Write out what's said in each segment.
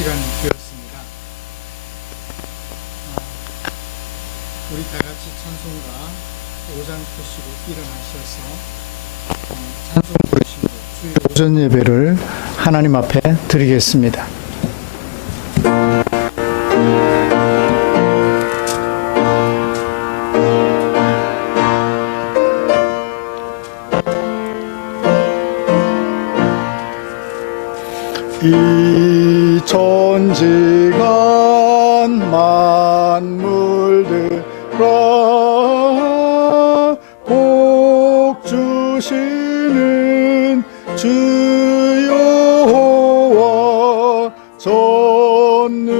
시간이 되었습니다. 우리 다 같이 찬송가 5장 펴시고 일어나셔서 찬송 부르시고 주일 오전 예배를 하나님 앞에 드리겠습니다. 이 천지간 만물들아 복 주시는 주 여호와 전능성부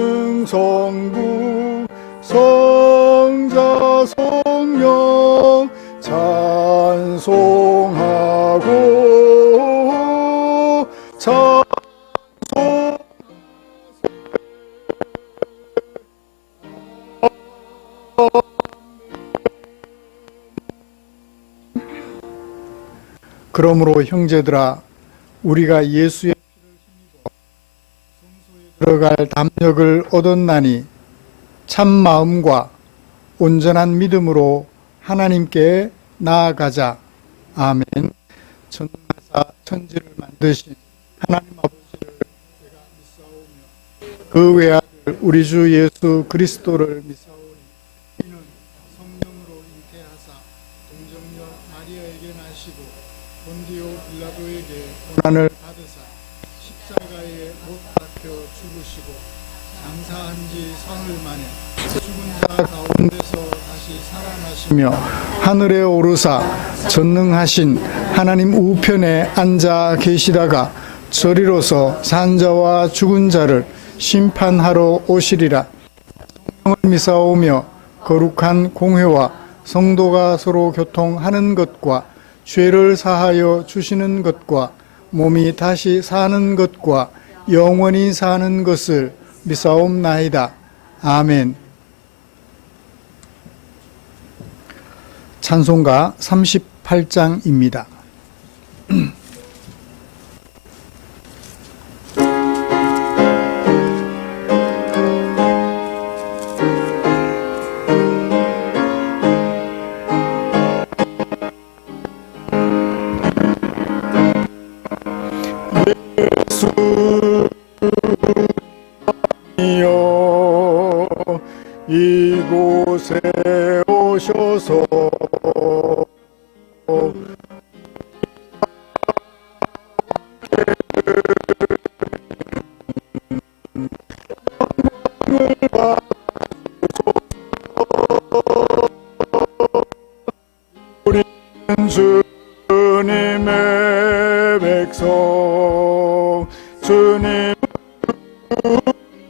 성자 성령 찬송하고 그러므로 형제들아 우리가 예수의 피를 힘입어 성소에 들어갈 담력을 얻었나니 참 마음과 온전한 믿음으로 하나님께 나아가자. 아멘. 전능하사 천지를 만드신 하나님 아버지를 제가 믿사오며 그 외아들 우리 주 예수 그리스도를 믿사오니 이는 성령으로 잉태하사 동정녀 마리아에게 나시고 본디오 빌라도에게 고난을 받으사 십자가에 못 박혀 죽으시고 장사한 지 사흘 만에 죽은 자 가운데서 다시 살아나시며 하늘에 오르사 전능하신 하나님 우편에 앉아 계시다가 저리로서 산자와 죽은 자를 심판하러 오시리라. 성령을 믿사오며 거룩한 공회와 성도가 서로 교통하는 것과 죄를 사하여 주시는 것과 몸이 다시 사는 것과 영원히 사는 것을 믿사옵나이다. 아멘. 찬송가 38장입니다. 예수여 이곳에 오셔서 우리는 주님의 백성 주님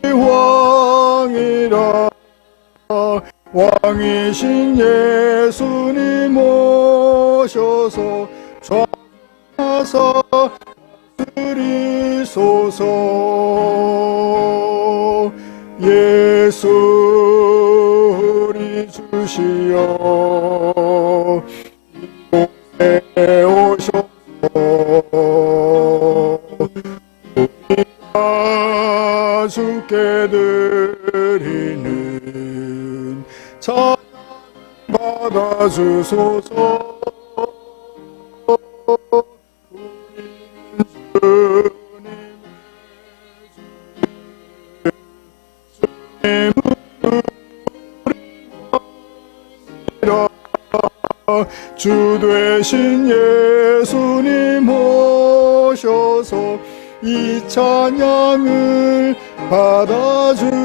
왕이라 왕이신 예수님 오셔서 좌하사 다스리소서. 예수 우리 주시여 이곳에 오셔서 우리가 주께 드리는 찬양 받아주소서. 주 되신 예수님 오셔서 이 찬양을 받아주소서.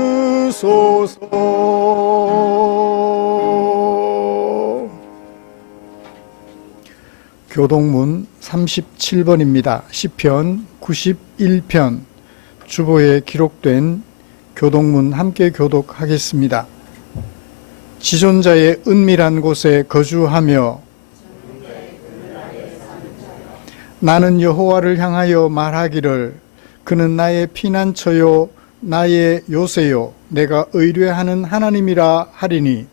교동문 37번입니다. 시편 91편 주보에 기록된 교동문 함께 교독하겠습니다. 지존자의 은밀한 곳에 거주하며 나는 여호와를 향하여 말하기를 그는 나의 피난처요 나의 요새요 내가 의뢰하는 하나님이라 하리니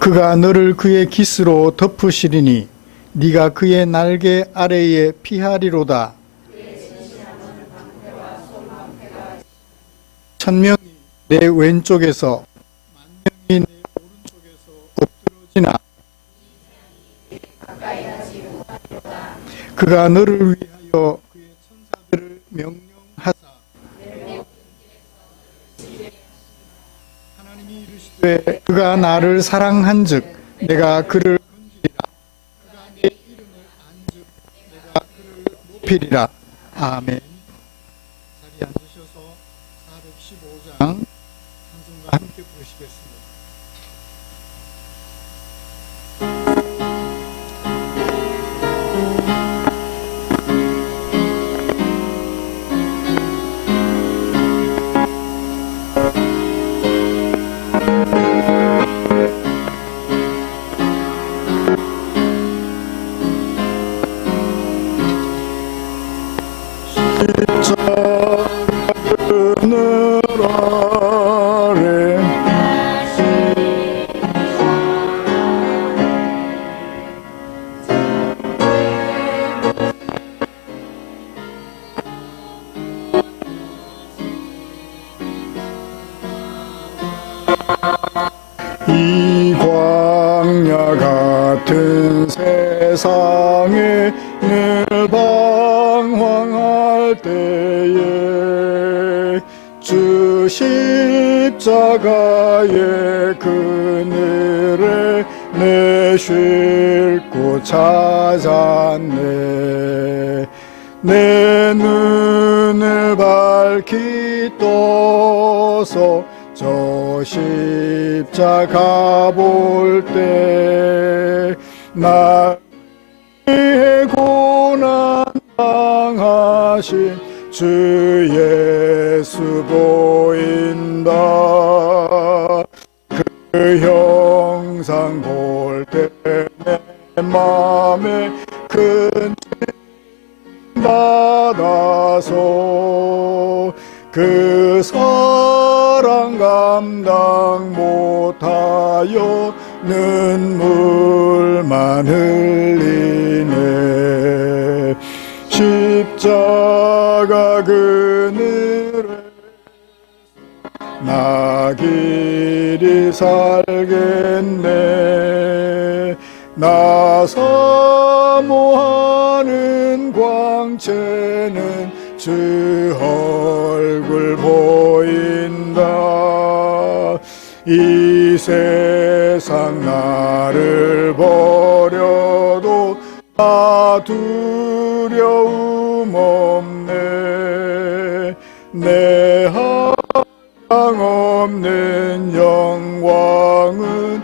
그가 너를 그의 깃으로 덮으시리니 네가 그의 날개 아래에 피하리로다. 천명이 내 왼쪽에서 만명이 내 오른쪽에서 엎드러지나 그가 너를 위하여 그의 천사들을 명령하사 하나님이 이르시되 그가 나를 사랑한즉 내가 그를 건지리라. 그가 내 이름을 안즉 내가 그를 높이리라. 아멘. 자리에 앉으셔서 415장 찬송과 함께 부르시겠습니다. 그늘 아래 이 광야 같은 세상에 늘 방황할 때에 주 십자가의 그늘에 내 쉴 곳 찾았네. 내 눈을 밝히 떠서 저 십자가 볼 때 나의 고난 당하신 주 예수 보인다. 그 형상 볼 때 내 맘에 큰 받아서 그 사랑 감당 못하여 눈물만 흘리네. 십자가 그늘에 나 길이 살겠네. 나 사모하는 광채는 주 얼굴 보인다. 이 세상 나를 버려도 나 두려움 없네. 내 한량 없는 영광은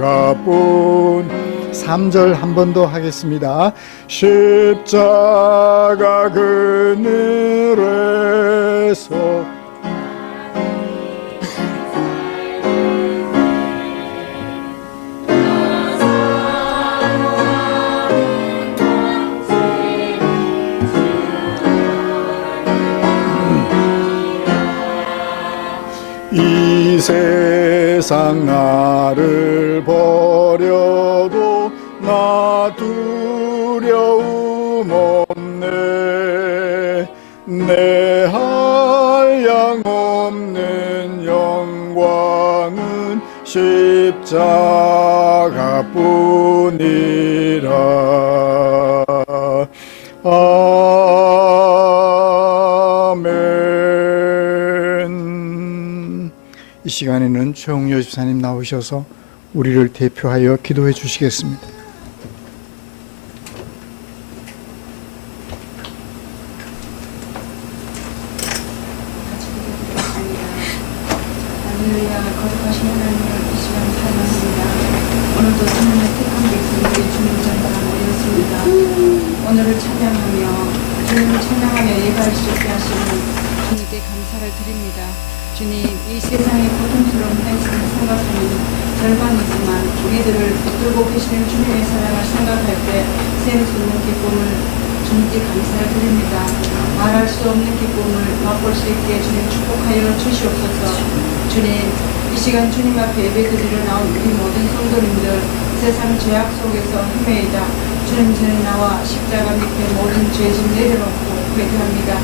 십자가뿐. 3절 한 번 더 하겠습니다. 십자가 그늘에서 이 세상 나를 버려도 나 두려움 없네. 내 한량 없는 영광은 십자가뿐이라. 아멘. 이 시간에는 최홍여 집사님 나오셔서 우리를 대표하여 기도해 주시겠습니다. 할렐루야. 거룩하신 하나님, 이 시간 찬양합니다. 오늘도 주님의 택한 백성들이 주님 전에 모였습니다. 오늘을 찬양하며 주님을 찬양하며 예배할 수 있게 하시는 주님께 감사를 드립니다. 주님, 이 세상의 고통스러운 현실을 생각하면 절망이지만 우리들을 붙들고 계시는 주님의 사랑을 생각할 때 셀 수 없는 기쁨을 주님께 감사를 드립니다. 말할 수 없는 기쁨을 맛볼 수 있게 주님 축복하여 주시옵소서. 주님, 이 시간 주님 앞에 예배드리러 나온 우리 모든 성도님들 세상 죄악 속에서 헤매이다 주님 전에 나와 십자가 밑에 모든 죄짐 내려놓고 회개합니다.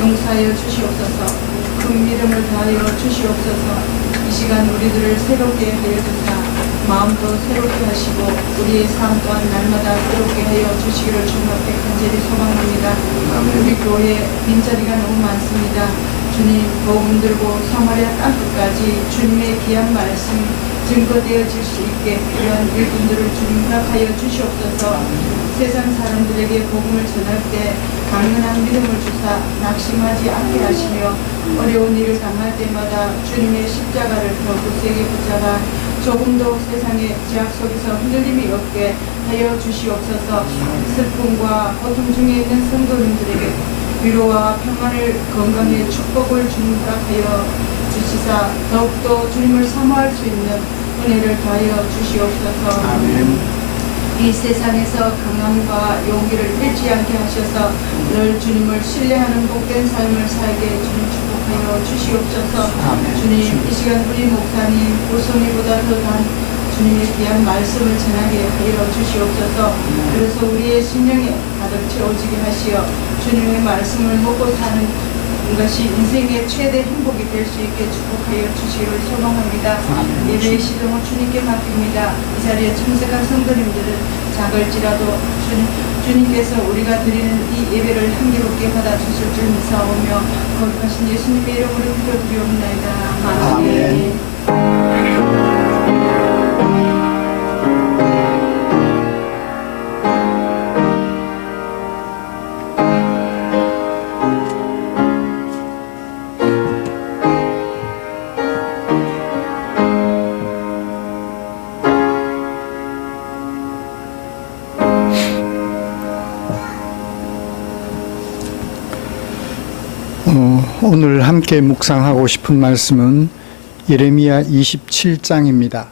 용서하여 주시옵소서. 큰 믿음을 다하여 주시옵소서. 이 시간 우리들을 새롭게 하여 주사 마음도 새롭게 하시고 우리의 삶 또한 날마다 새롭게 하여 주시기를 주님 앞에 간절히 소망합니다. 우리 교회 빈자리가 너무 많습니다. 주님 복음 들고 사마리아 땅끝까지 주님의 귀한 말씀 증거되어질 수 있게 필요한 일꾼들을 주님 허락하여 주시옵소서. 세상 사람들에게 복음을 전할 때 강건한 믿음을 주사 낙심하지 않게 하시며 어려운 일을 당할 때마다 주님의 십자가를 더 굳세게 붙잡아 조금도 세상의 제약 속에서 흔들림이 없게 하여 주시옵소서. 슬픔과 고통 중에 있는 성도님들에게 위로와 평안을 건강의 축복을 주님 허락하여 주시사 더욱더 주님을 사모할 수 있는 은혜를 더하여 주시옵소서. 아멘. 이 세상에서 강함과 용기를 잃지 않게 하셔서 늘 주님을 신뢰하는 복된 삶을 살게 주님 축복하여 주시옵소서. 아멘. 주님 이 시간 우리 목사님 불성이보다 더단 주님의 귀한 말씀을 전하게 하여 주시옵소서. 그래서 우리의 심령에 가득 채워지게 하시어 주님의 말씀을 먹고 사는 것이 인생의 최대 행복이 될 수 있게 축복하여 주시기를 소망합니다. 예배의 시동을 주님께 맡깁니다. 이 자리에 참석한 성도님들은 작을지라도 주님께서 우리가 드리는 이 예배를 향기롭게 받아주실 줄 믿사오며 거룩하신 예수님의 이름으로 기도드리옵나이다. 아멘. 오늘 함께 묵상하고 싶은 말씀은 예레미야 27장입니다.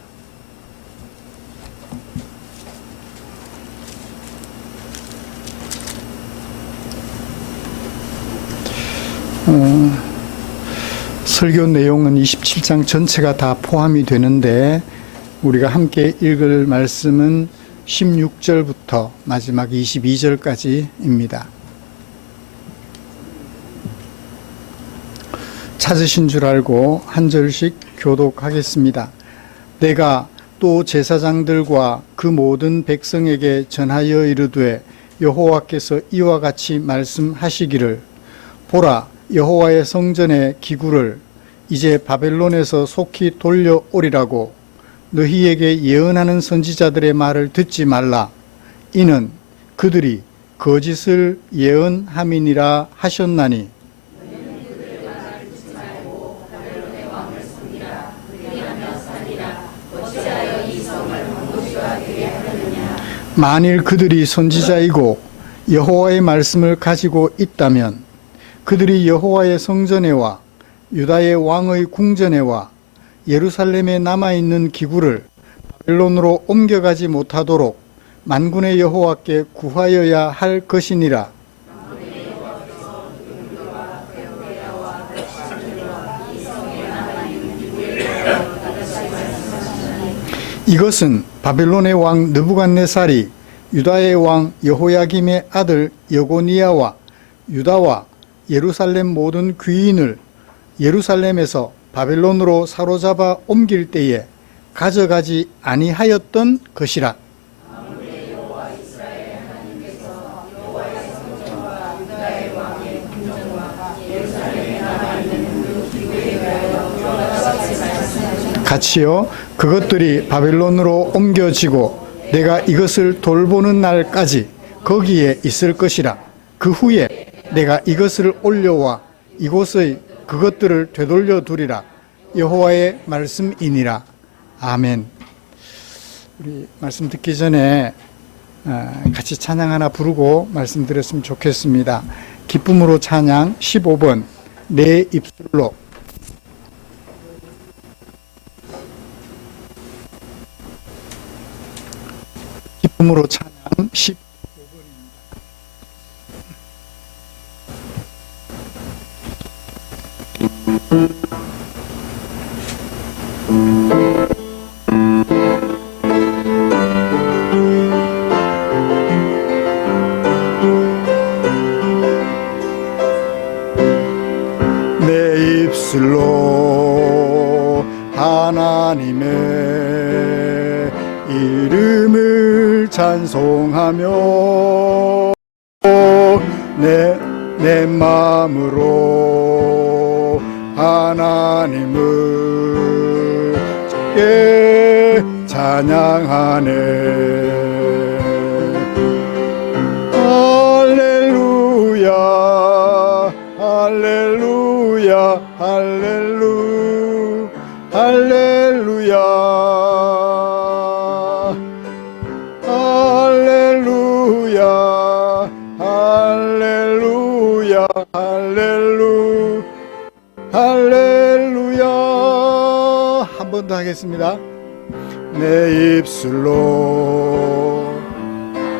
설교 내용은 27장 전체가 다 포함이 되는데 우리가 함께 읽을 말씀은 16절부터 마지막 22절까지입니다. 찾으신 줄 알고 한 절씩 교독하겠습니다. 내가 또 제사장들과 그 모든 백성에게 전하여 이르되 여호와께서 이와 같이 말씀하시기를 보라 여호와의 성전의 기구를 이제 바벨론에서 속히 돌려오리라고 너희에게 예언하는 선지자들의 말을 듣지 말라. 이는 그들이 거짓을 예언함이니라 하셨나니 만일 그들이 선지자이고 여호와의 말씀을 가지고 있다면 그들이 여호와의 성전에와 유다의 왕의 궁전에와 예루살렘에 남아있는 기구를 바벨론으로 옮겨가지 못하도록 만군의 여호와께 구하여야 할 것이니라. 이것은 바벨론의 왕 느부갓네살이 유다의 왕 여호야김의 아들 여고니야와 유다와 예루살렘 모든 귀인을 예루살렘에서 바벨론으로 사로잡아 옮길 때에 가져가지 아니하였던 것이라. 같이요 그것들이 바벨론으로 옮겨지고 내가 이것을 돌보는 날까지 거기에 있을 것이라. 그 후에 내가 이것을 올려와 이곳의 그것들을 되돌려 두리라. 여호와의 말씀이니라. 아멘. 우리 말씀 듣기 전에 같이 찬양 하나 부르고 말씀드렸으면 좋겠습니다. 기쁨으로 찬양 15번 내 입술로. 기쁨으로 찬양 15번입니다. 내 입술로 하나님의 이름을 찬송하며 내 마음으로 하나님을 주께 찬양하네. 할렐루야 할렐루야 할렐루야 할렐루야 할렐루야 할렐루야 할렐루야 할렐루야. 한 번 더 하겠습니다. 내 입술로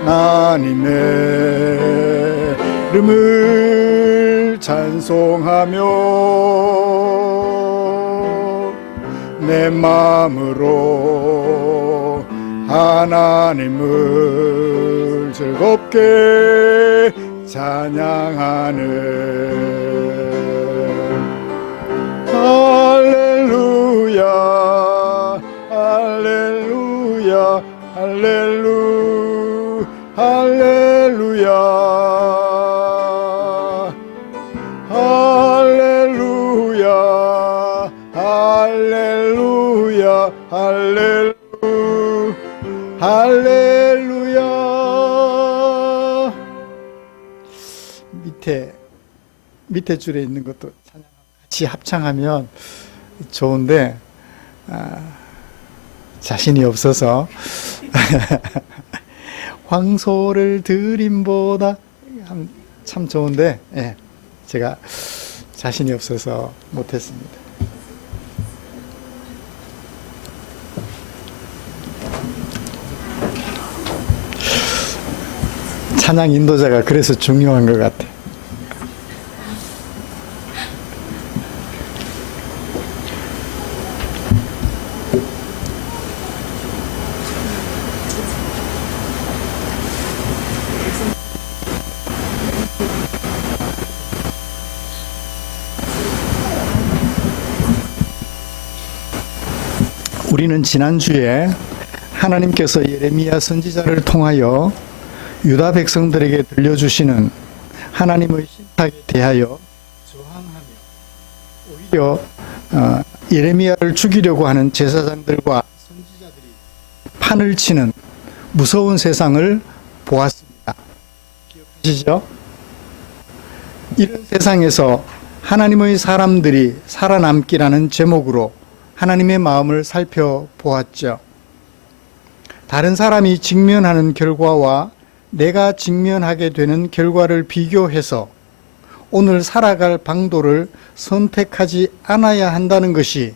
하나님의 이름을 찬송하며 내 마음으로 하나님을 즐겁게 찬양하네. 할렐루야 할렐루야 할렐루야 할렐루야 할렐루야 할렐루야 할렐루야 할렐루야. 밑에 줄에 있는 것도 같이 합창하면 좋은데 자신이 없어서 황소를 드림보다 참 좋은데 제가 자신이 없어서 못했습니다. 찬양 인도자가 그래서 중요한 것 같아요. 우리는 지난주에 하나님께서 예레미야 선지자를 통하여 유다 백성들에게 들려주시는 하나님의 신탁에 대하여 저항하며 오히려 예레미야를 죽이려고 하는 제사장들과 선지자들이 판을 치는 무서운 세상을 보았습니다. 기억하시죠? 이런 세상에서 하나님의 사람들이 살아남기라는 제목으로 하나님의 마음을 살펴보았죠. 다른 사람이 직면하는 결과와 내가 직면하게 되는 결과를 비교해서 오늘 살아갈 방도를 선택하지 않아야 한다는 것이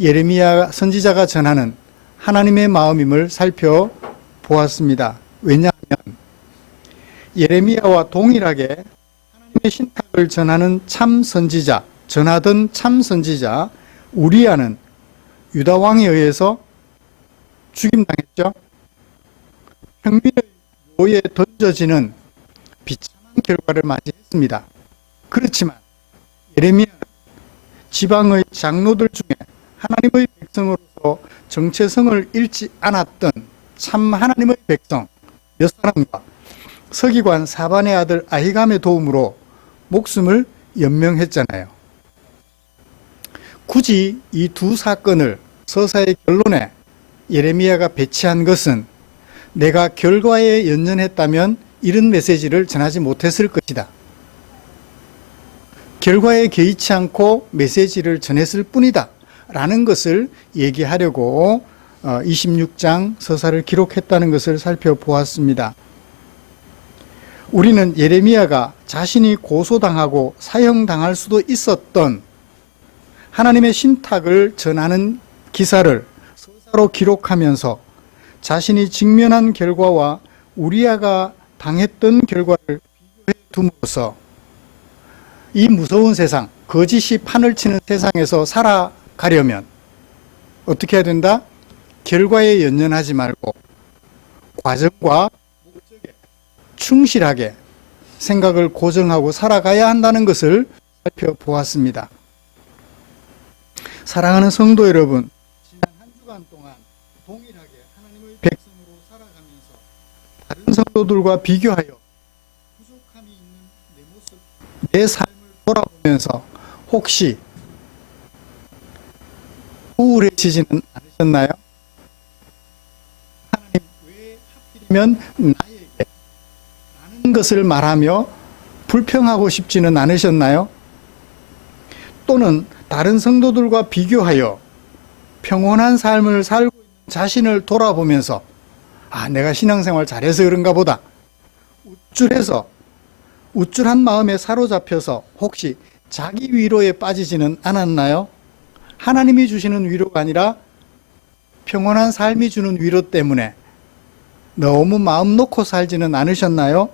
예레미야 선지자가 전하는 하나님의 마음임을 살펴보았습니다. 왜냐하면 예레미야와 동일하게 하나님의 신탁을 전하던 참 선지자 우리아는 유다 왕에 의해서 죽임당했죠. 평민의 묘에 던져지는 비참한 결과를 맞이했습니다. 그렇지만 예레미야는 지방의 장로들 중에 하나님의 백성으로서 정체성을 잃지 않았던 참 하나님의 백성 몇 사람과 서기관 사반의 아들 아히감의 도움으로 목숨을 연명했잖아요. 굳이 이 두 사건을 서사의 결론에 예레미야가 배치한 것은 내가 결과에 연연했다면 이런 메시지를 전하지 못했을 것이다. 결과에 개의치 않고 메시지를 전했을 뿐이다 라는 것을 얘기하려고 26장 서사를 기록했다는 것을 살펴보았습니다. 우리는 예레미야가 자신이 고소당하고 사형당할 수도 있었던 하나님의 신탁을 전하는 기사를 서사로 기록하면서 자신이 직면한 결과와 우리아가 당했던 결과를 비교해 둠으로써 이 무서운 세상, 거짓이 판을 치는 세상에서 살아가려면 어떻게 해야 된다? 결과에 연연하지 말고 과정과 목적에 충실하게 생각을 고정하고 살아가야 한다는 것을 살펴보았습니다. 사랑하는 성도 여러분, 지난 한 주간 동안 동일하게 하나님의 백성으로 살아가면서 다른 성도들과 비교하여 부족함이 있는 내 모습, 내 삶을 돌아보면서 혹시 우울해지지는 않으셨나요? 하나님, 왜 하필이면 나에게 라는 것을 말하며 불평하고 싶지는 않으셨나요? 또는 다른 성도들과 비교하여 평온한 삶을 살고 있는 자신을 돌아보면서 내가 신앙생활 잘해서 그런가 보다 우쭐한 마음에 사로잡혀서 혹시 자기 위로에 빠지지는 않았나요? 하나님이 주시는 위로가 아니라 평온한 삶이 주는 위로 때문에 너무 마음 놓고 살지는 않으셨나요?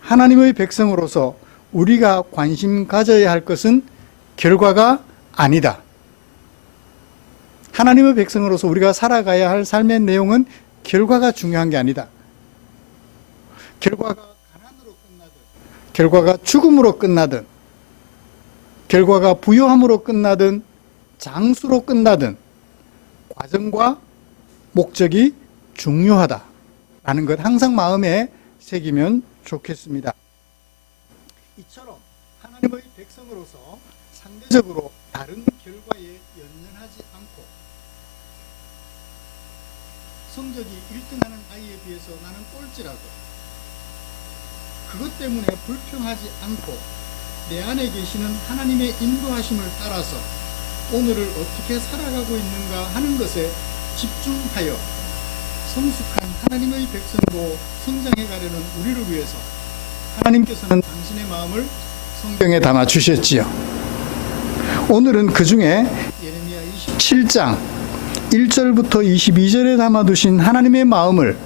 하나님의 백성으로서 우리가 관심 가져야 할 것은 결과가 아니다. 하나님의 백성으로서 우리가 살아가야 할 삶의 내용은 결과가 중요한 게 아니다. 결과가 가난으로 끝나든, 결과가 죽음으로 끝나든, 결과가 부요함으로 끝나든, 장수로 끝나든, 과정과 목적이 중요하다라는 것 항상 마음에 새기면 좋겠습니다. 이처럼 하나님의 백성으로서 상대적으로 다른 결과에 연연하지 않고 성적이 1등하는 아이에 비해서 나는 꼴찌라도 그것 때문에 불평하지 않고 내 안에 계시는 하나님의 인도하심을 따라서 오늘을 어떻게 살아가고 있는가 하는 것에 집중하여 성숙한 하나님의 백성으로 성장해 가려는 우리를 위해서 하나님께서는 당신의 마음을 성경에 담아 주셨지요. 오늘은 그 중에 예레미야 27장 1절부터 22절에 담아두신 하나님의 마음을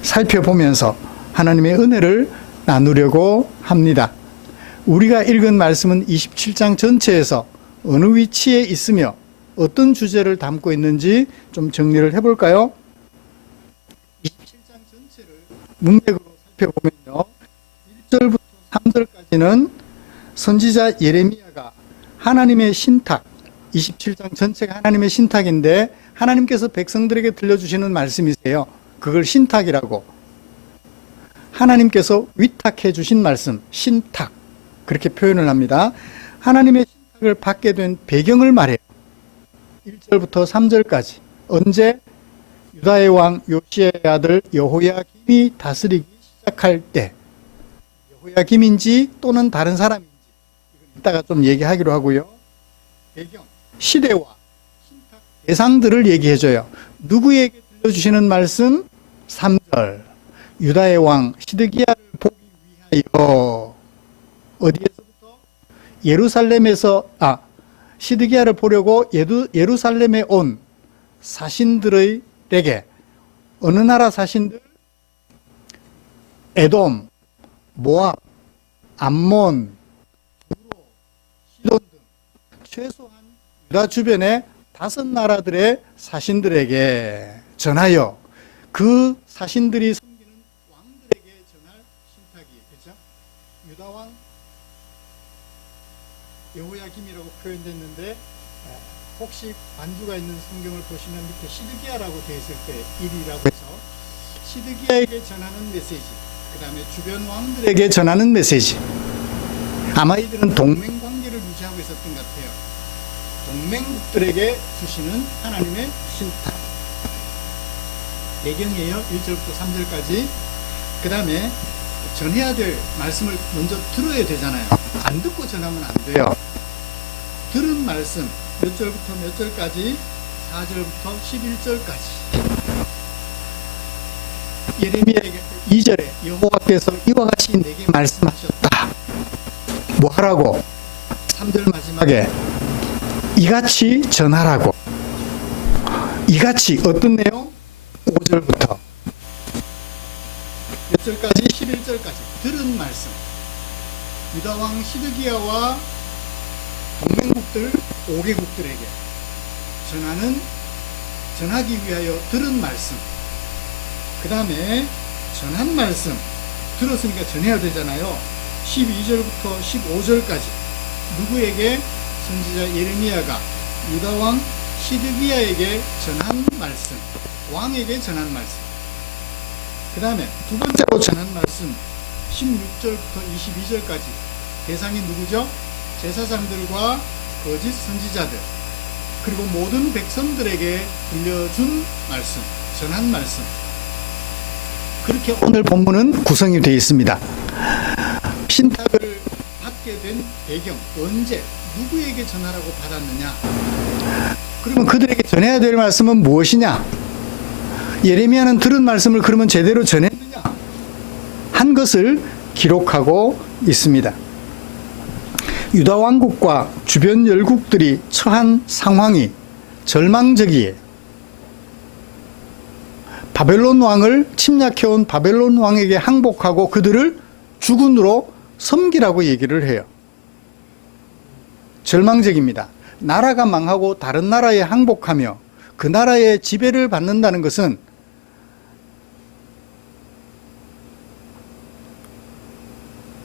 살펴보면서 하나님의 은혜를 나누려고 합니다. 우리가 읽은 말씀은 27장 전체에서 어느 위치에 있으며 어떤 주제를 담고 있는지 좀 정리를 해볼까요? 27장 전체를 문맥으로 살펴보면요, 1절부터 3절까지는 선지자 예레미야가 하나님의 신탁, 27장 전체가 하나님의 신탁인데 하나님께서 백성들에게 들려주시는 말씀이세요. 그걸 신탁이라고, 하나님께서 위탁해 주신 말씀, 신탁, 그렇게 표현을 합니다. 하나님의 신탁을 받게 된 배경을 말해요. 1절부터 3절까지. 언제? 유다의 왕 요시야의 아들 여호야김이 다스리기 시작할 때, 여호야김인지 또는 다른 사람인지 이따가 좀 얘기하기로 하고요. 배경, 시대와 신탁 대상들을 얘기해줘요. 누구에게 들려주시는 말씀? 3절. 유다의 왕 시드기야를 보기 위하여, 어디에서부터? 예루살렘에서, 시드기야를 보려고 예루살렘에 온 사신들에게, 어느 나라 사신들? 에돔, 모압, 암몬, 두로, 시돈 등 최소한 유다 주변의 5나라들의 사신들에게 전하여 그 사신들이 섬기는 왕들에게 전할 신탁이에요. 그렇죠? 유다 왕 여호야김이라고 표현됐는데, 혹시 반주가 있는 성경을 보시면 밑에 시드기야라고 되어 있을 때 1이라고 해서 시드기야에게 전하는 메시지, 그 다음에 주변 왕들에게 전하는 메시지. 아마 이들은 동맹 관계를 유지하고 있었던 것 같아요. 동맹국들에게 주시는 하나님의 신탁. 배경이에요. 1절부터 3절까지. 그 다음에 전해야 될 말씀을 먼저 들어야 되잖아요. 안 듣고 전하면 안 돼요. 들은 말씀 몇 절부터 몇 절까지? 4절부터 11절까지. 예레미야에게 2절에 여호와께서 이와 같이 내게 말씀하셨다. 뭐 하라고? 3절 마지막에 이같이 전하라고. 이같이 어떤 내용? 5절부터 몇 절까지? 11절까지 들은 말씀. 유다왕 시드기야와 동맹국들 5개국들에게 전하기 위하여 들은 말씀, 그 다음에 전한 말씀, 들었으니까 전해야 되잖아요. 12절부터 15절까지 누구에게? 선지자 예레미야가 유다왕 시드기야에게 전한 말씀, 왕에게 전한 말씀. 그 다음에 두 번째로 전한 말씀 16절부터 22절까지 대상이 누구죠? 제사장들과 거짓 선지자들, 그리고 모든 백성들에게 들려준 말씀, 전한 말씀. 그렇게 오늘 본문은 구성이 되어 있습니다. 신탁을 받게 된 배경, 언제, 누구에게 전하라고 받았느냐? 그러면 그들에게 전해야 될 말씀은 무엇이냐? 예레미야는 들은 말씀을 그러면 제대로 전했느냐? 한 것을 기록하고 있습니다. 유다 왕국과 주변 열국들이 처한 상황이 절망적이에요. 바벨론 왕을 침략해온 바벨론 왕에게 항복하고 그들을 주군으로 섬기라고 얘기를 해요. 절망적입니다. 나라가 망하고 다른 나라에 항복하며 그 나라의 지배를 받는다는 것은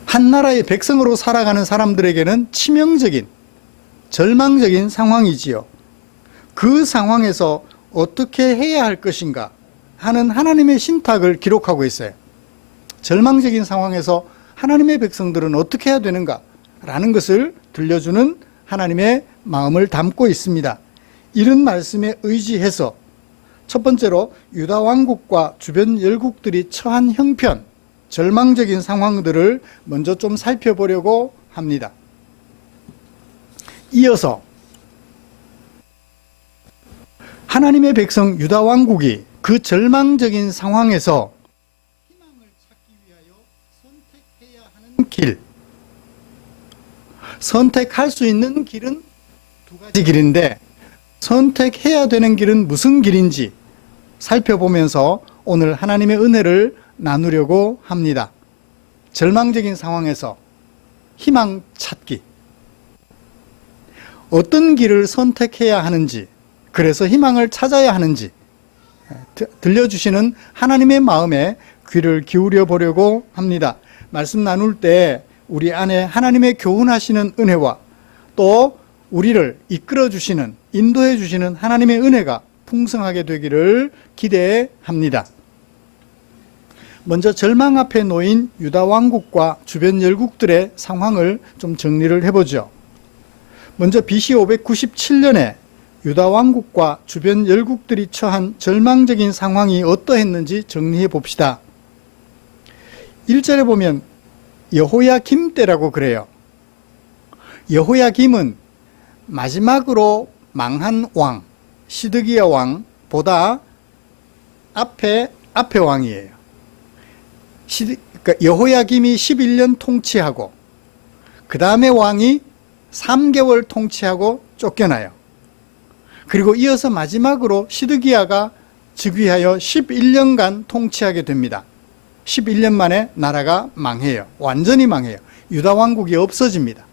한 나라의 백성으로 살아가는 사람들에게는 치명적인, 절망적인 상황이지요. 그 상황에서 어떻게 해야 할 것인가 하는 하나님의 신탁을 기록하고 있어요. 절망적인 상황에서 하나님의 백성들은 어떻게 해야 되는가 라는 것을 들려주는 하나님의 마음을 담고 있습니다. 이런 말씀에 의지해서 첫 번째로 유다 왕국과 주변 열국들이 처한 형편, 절망적인 상황들을 먼저 좀 살펴보려고 합니다. 이어서 하나님의 백성 유다 왕국이 그 절망적인 상황에서 희망을 찾기 위하여 선택해야 하는 길, 선택할 수 있는 길은 두 가지 길인데 선택해야 되는 길은 무슨 길인지 살펴보면서 오늘 하나님의 은혜를 나누려고 합니다. 절망적인 상황에서 희망 찾기, 어떤 길을 선택해야 하는지, 그래서 희망을 찾아야 하는지 들려주시는 하나님의 마음에 귀를 기울여 보려고 합니다. 말씀 나눌 때 우리 안에 하나님의 교훈하시는 은혜와 또 우리를 이끌어 주시는, 인도해 주시는 하나님의 은혜가 풍성하게 되기를 기대합니다. 먼저 절망 앞에 놓인 유다 왕국과 주변 열국들의 상황을 좀 정리를 해보죠. 먼저 BC 597년에 유다 왕국과 주변 열국들이 처한 절망적인 상황이 어떠했는지 정리해 봅시다. 1절에 보면 여호야김 때라고 그래요. 여호야김은 마지막으로 망한 왕, 시드기야 왕보다 앞에 왕이에요. 그러니까 여호야김이 11년 통치하고 그 다음에 왕이 3개월 통치하고 쫓겨나요. 그리고 이어서 마지막으로 시드기야가 즉위하여 11년간 통치하게 됩니다. 11년 만에 나라가 망해요. 완전히 망해요. 유다 왕국이 없어집니다.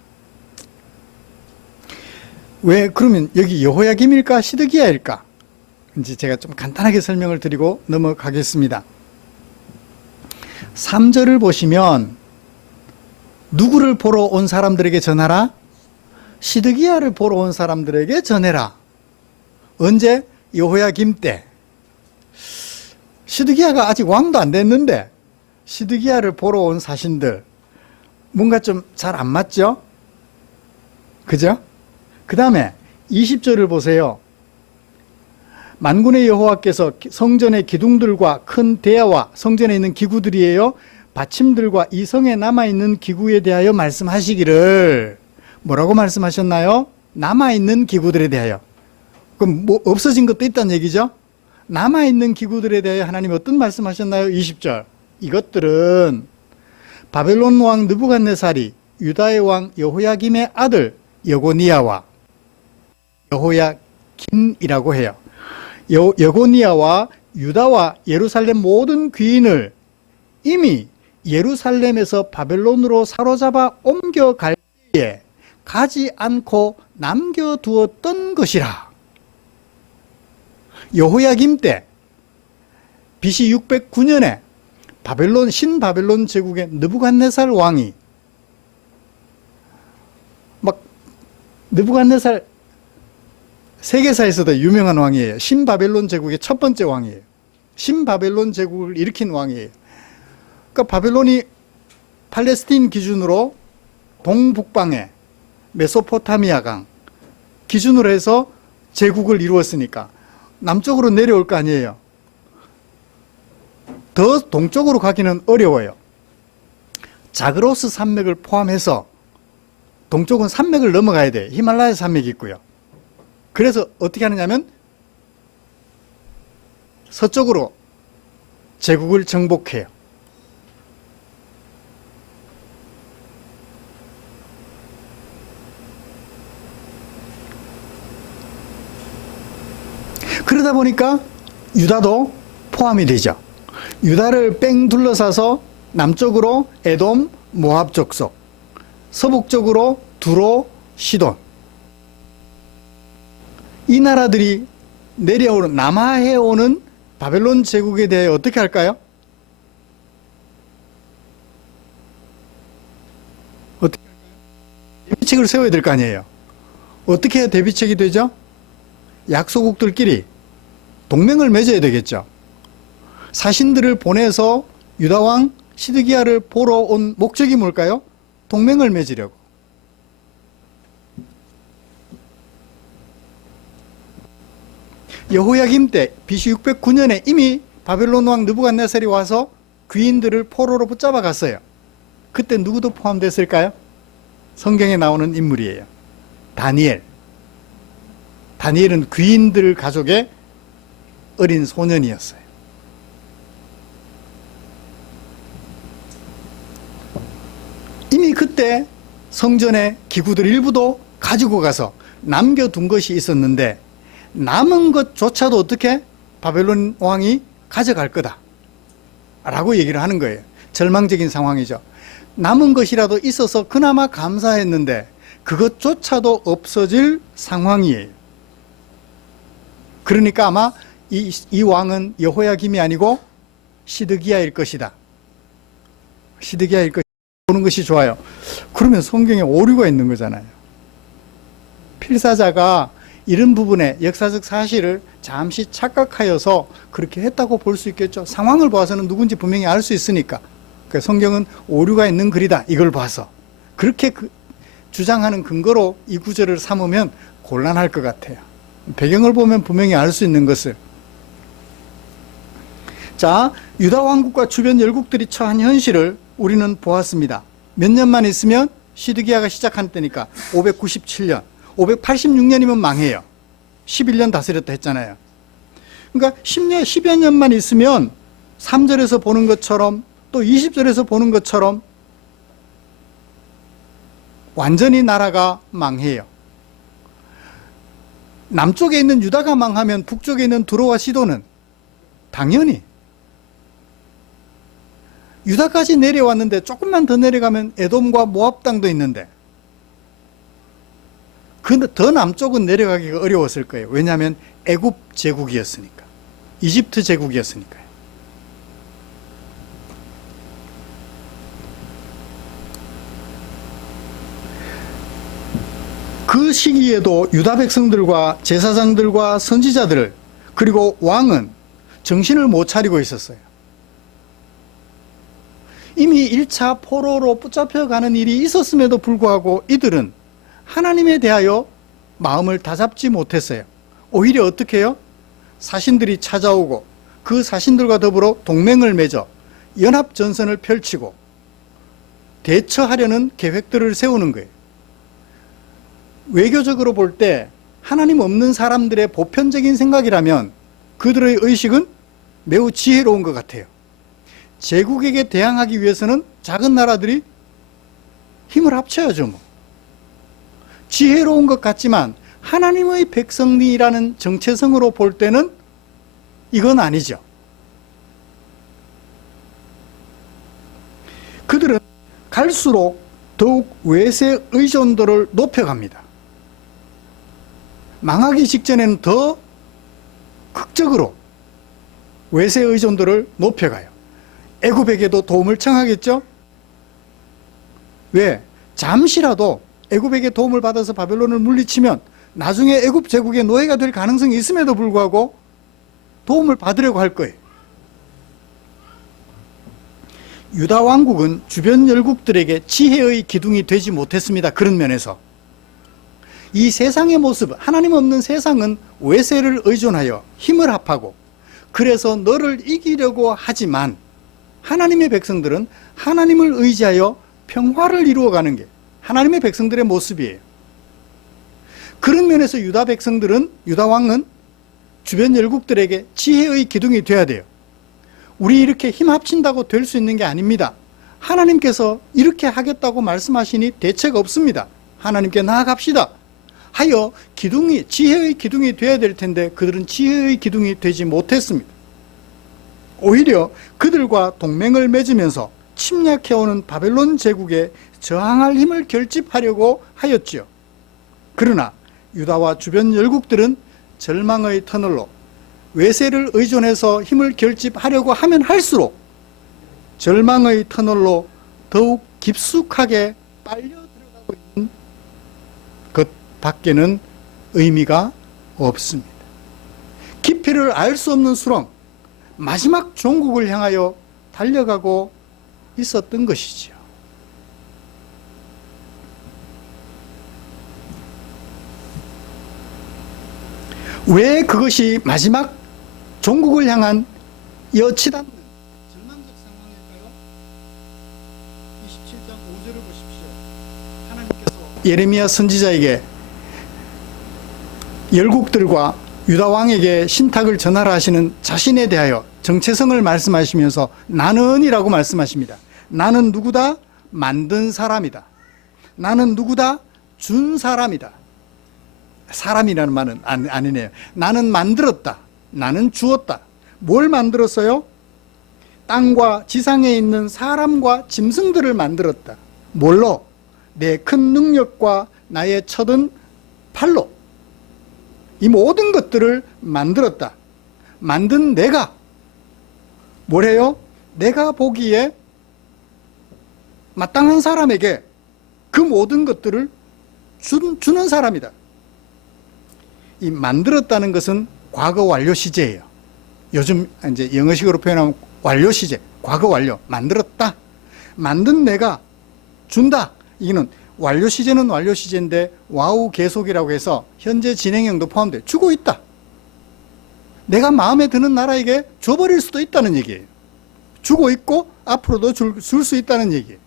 왜 그러면 여기 여호야김일까 시드기야일까? 이제 제가 좀 간단하게 설명을 드리고 넘어가겠습니다. 3절을 보시면 누구를 보러 온 사람들에게 전하라? 시드기야를 보러 온 사람들에게 전해라. 언제? 여호야김 때. 시드기야가 아직 왕도 안 됐는데 시드기야를 보러 온 사신들, 뭔가 좀 잘 안 맞죠? 그죠? 그 다음에 20절을 보세요. 만군의 여호와께서 성전의 기둥들과 큰 대야와 성전에 있는 기구들이에요. 받침들과 이 성에 남아있는 기구에 대하여 말씀하시기를. 뭐라고 말씀하셨나요? 남아있는 기구들에 대하여. 그럼 뭐 없어진 것도 있다는 얘기죠? 남아있는 기구들에 대하여 하나님이 어떤 말씀하셨나요? 20절. 이것들은 바벨론 왕 느부갓네살이 유다의 왕 여호야김의 아들 여고니아와, 여호야김이라고 해요. 여고니아와 유다와 예루살렘 모든 귀인을 이미 예루살렘에서 바벨론으로 사로잡아 옮겨갈 때에 가지 않고 남겨두었던 것이라. 여호야김 때 BC 609년에 신바벨론 제국의 느부갓네살 왕이 느부갓네살 세계사에서도 유명한 왕이에요. 신바벨론 제국의 첫 번째 왕이에요. 신바벨론 제국을 일으킨 왕이에요. 그러니까 바벨론이 팔레스틴 기준으로 동북방에 메소포타미아 강 기준으로 해서 제국을 이루었으니까 남쪽으로 내려올 거 아니에요. 더 동쪽으로 가기는 어려워요. 자그로스 산맥을 포함해서 동쪽은 산맥을 넘어가야 돼. 히말라야 산맥이 있고요. 그래서 어떻게 하느냐면 서쪽으로 제국을 정복해요. 그러다 보니까 유다도 포함이 되죠. 유다를 뺑 둘러싸서 남쪽으로 에돔, 모압 족속, 서북쪽으로 두로, 시돈, 이 나라들이 내려오는 남하해 오는 바벨론 제국에 대해 어떻게 할까요? 어떻게 할까요? 대비책을 세워야 될 거 아니에요. 어떻게 해야 대비책이 되죠? 약소국들끼리 동맹을 맺어야 되겠죠. 사신들을 보내서 유다왕 시드기야를 보러 온 목적이 뭘까요? 동맹을 맺으려고. 여호야김 때 BC 609년에 이미 바벨론 왕 느부갓네살이 와서 귀인들을 포로로 붙잡아 갔어요. 그때 누구도 포함됐을까요? 성경에 나오는 인물이에요. 다니엘. 다니엘은 귀인들 가족의 어린 소년이었어요. 이미 그때 성전의 기구들 일부도 가지고 가서 남겨둔 것이 있었는데 남은 것조차도 어떻게 바벨론 왕이 가져갈 거다 라고 얘기를 하는 거예요. 절망적인 상황이죠. 남은 것이라도 있어서 그나마 감사했는데 그것조차도 없어질 상황이에요. 그러니까 아마 이 왕은 여호야김이 아니고 시드기야일 것이다. 시드기야일 것이다. 보는 것이 좋아요. 그러면 성경에 오류가 있는 거잖아요. 필사자가 이런 부분에 역사적 사실을 잠시 착각하여서 그렇게 했다고 볼 수 있겠죠. 상황을 봐서는 누군지 분명히 알 수 있으니까. 그러니까 성경은 오류가 있는 글이다. 이걸 봐서. 그렇게 주장하는 근거로 이 구절을 삼으면 곤란할 것 같아요. 배경을 보면 분명히 알 수 있는 것을. 자, 유다 왕국과 주변 열국들이 처한 현실을 우리는 보았습니다. 몇 년만 있으면 시드기야가 시작한 때니까 597년, 586년이면 망해요. 11년 다스렸다 했잖아요. 그러니까 10여 년만 있으면 3절에서 보는 것처럼 또 20절에서 보는 것처럼 완전히 나라가 망해요. 남쪽에 있는 유다가 망하면 북쪽에 있는 두로와 시돈은 당연히 유다까지 내려왔는데 조금만 더 내려가면 에돔과 모압 땅도 있는데 더 남쪽은 내려가기가 어려웠을 거예요. 왜냐하면 애굽 제국이었으니까. 이집트 제국이었으니까요. 그 시기에도 유다 백성들과 제사장들과 선지자들 그리고 왕은 정신을 못 차리고 있었어요. 이미 1차 포로로 붙잡혀가는 일이 있었음에도 불구하고 이들은 하나님에 대하여 마음을 다잡지 못했어요. 오히려 어떻게 해요? 사신들이 찾아오고 그 사신들과 더불어 동맹을 맺어 연합전선을 펼치고 대처하려는 계획들을 세우는 거예요. 외교적으로 볼 때 하나님 없는 사람들의 보편적인 생각이라면 그들의 의식은 매우 지혜로운 것 같아요. 제국에게 대항하기 위해서는 작은 나라들이 힘을 합쳐야죠. 뭐. 지혜로운 것 같지만 하나님의 백성이라는 정체성으로 볼 때는 이건 아니죠. 그들은 갈수록 더욱 외세 의존도를 높여갑니다. 망하기 직전에는 더 적극적으로 외세 의존도를 높여가요. 애굽에게도 도움을 청하겠죠? 왜? 잠시라도 애굽에게 도움을 받아서 바벨론을 물리치면 나중에 애굽 제국의 노예가 될 가능성이 있음에도 불구하고 도움을 받으려고 할 거예요. 유다 왕국은 주변 열국들에게 지혜의 기둥이 되지 못했습니다. 그런 면에서 이 세상의 모습, 하나님 없는 세상은 외세를 의존하여 힘을 합하고 그래서 너를 이기려고 하지만 하나님의 백성들은 하나님을 의지하여 평화를 이루어가는 게 하나님의 백성들의 모습이에요. 그런 면에서 유다 백성들은, 유다 왕은 주변 열국들에게 지혜의 기둥이 되어야 돼요. 우리 이렇게 힘 합친다고 될 수 있는 게 아닙니다. 하나님께서 이렇게 하겠다고 말씀하시니 대책 없습니다. 하나님께 나아갑시다 하여 기둥이, 지혜의 기둥이 되어야 될 텐데 그들은 지혜의 기둥이 되지 못했습니다. 오히려 그들과 동맹을 맺으면서 침략해오는 바벨론 제국에 저항할 힘을 결집하려고 하였지요. 그러나 유다와 주변 열국들은 절망의 터널로 외세를 의존해서 힘을 결집하려고 하면 할수록 절망의 터널로 더욱 깊숙하게 빨려 들어가고 있는 것 밖에는 의미가 없습니다. 깊이를 알 수 없는 수렁, 마지막 종국을 향하여 달려가고 있었던 것이지요. 왜 그것이 마지막 종국을 향한 여치닫는 절망적 상황일까요? 27장 5절을 보십시오. 하나님께서 예레미야 선지자에게 열국들과 유다 왕에게 신탁을 전하라 하시는 자신에 대하여 정체성을 말씀하시면서 나는이라고 말씀하십니다. 나는 누구다? 만든 사람이다. 나는 누구다? 준 사람이다. 사람이라는 말은 아니네요. 나는 만들었다. 나는 주었다. 뭘 만들었어요? 땅과 지상에 있는 사람과 짐승들을 만들었다. 뭘로? 내 큰 능력과 나의 쳐든 팔로 이 모든 것들을 만들었다. 만든 내가 뭘 해요? 내가 보기에 마땅한 사람에게 그 모든 것들을 주는 사람이다. 이 만들었다는 것은 과거 완료 시제예요. 요즘 이제 영어식으로 표현하면 완료 시제, 과거 완료, 만들었다. 만든 내가 준다. 이거는 완료 시제는 완료 시제인데 와우 계속이라고 해서 현재 진행형도 포함돼 주고 있다. 내가 마음에 드는 나라에게 줘버릴 수도 있다는 얘기예요. 주고 있고 앞으로도 줄 수 있다는 얘기예요.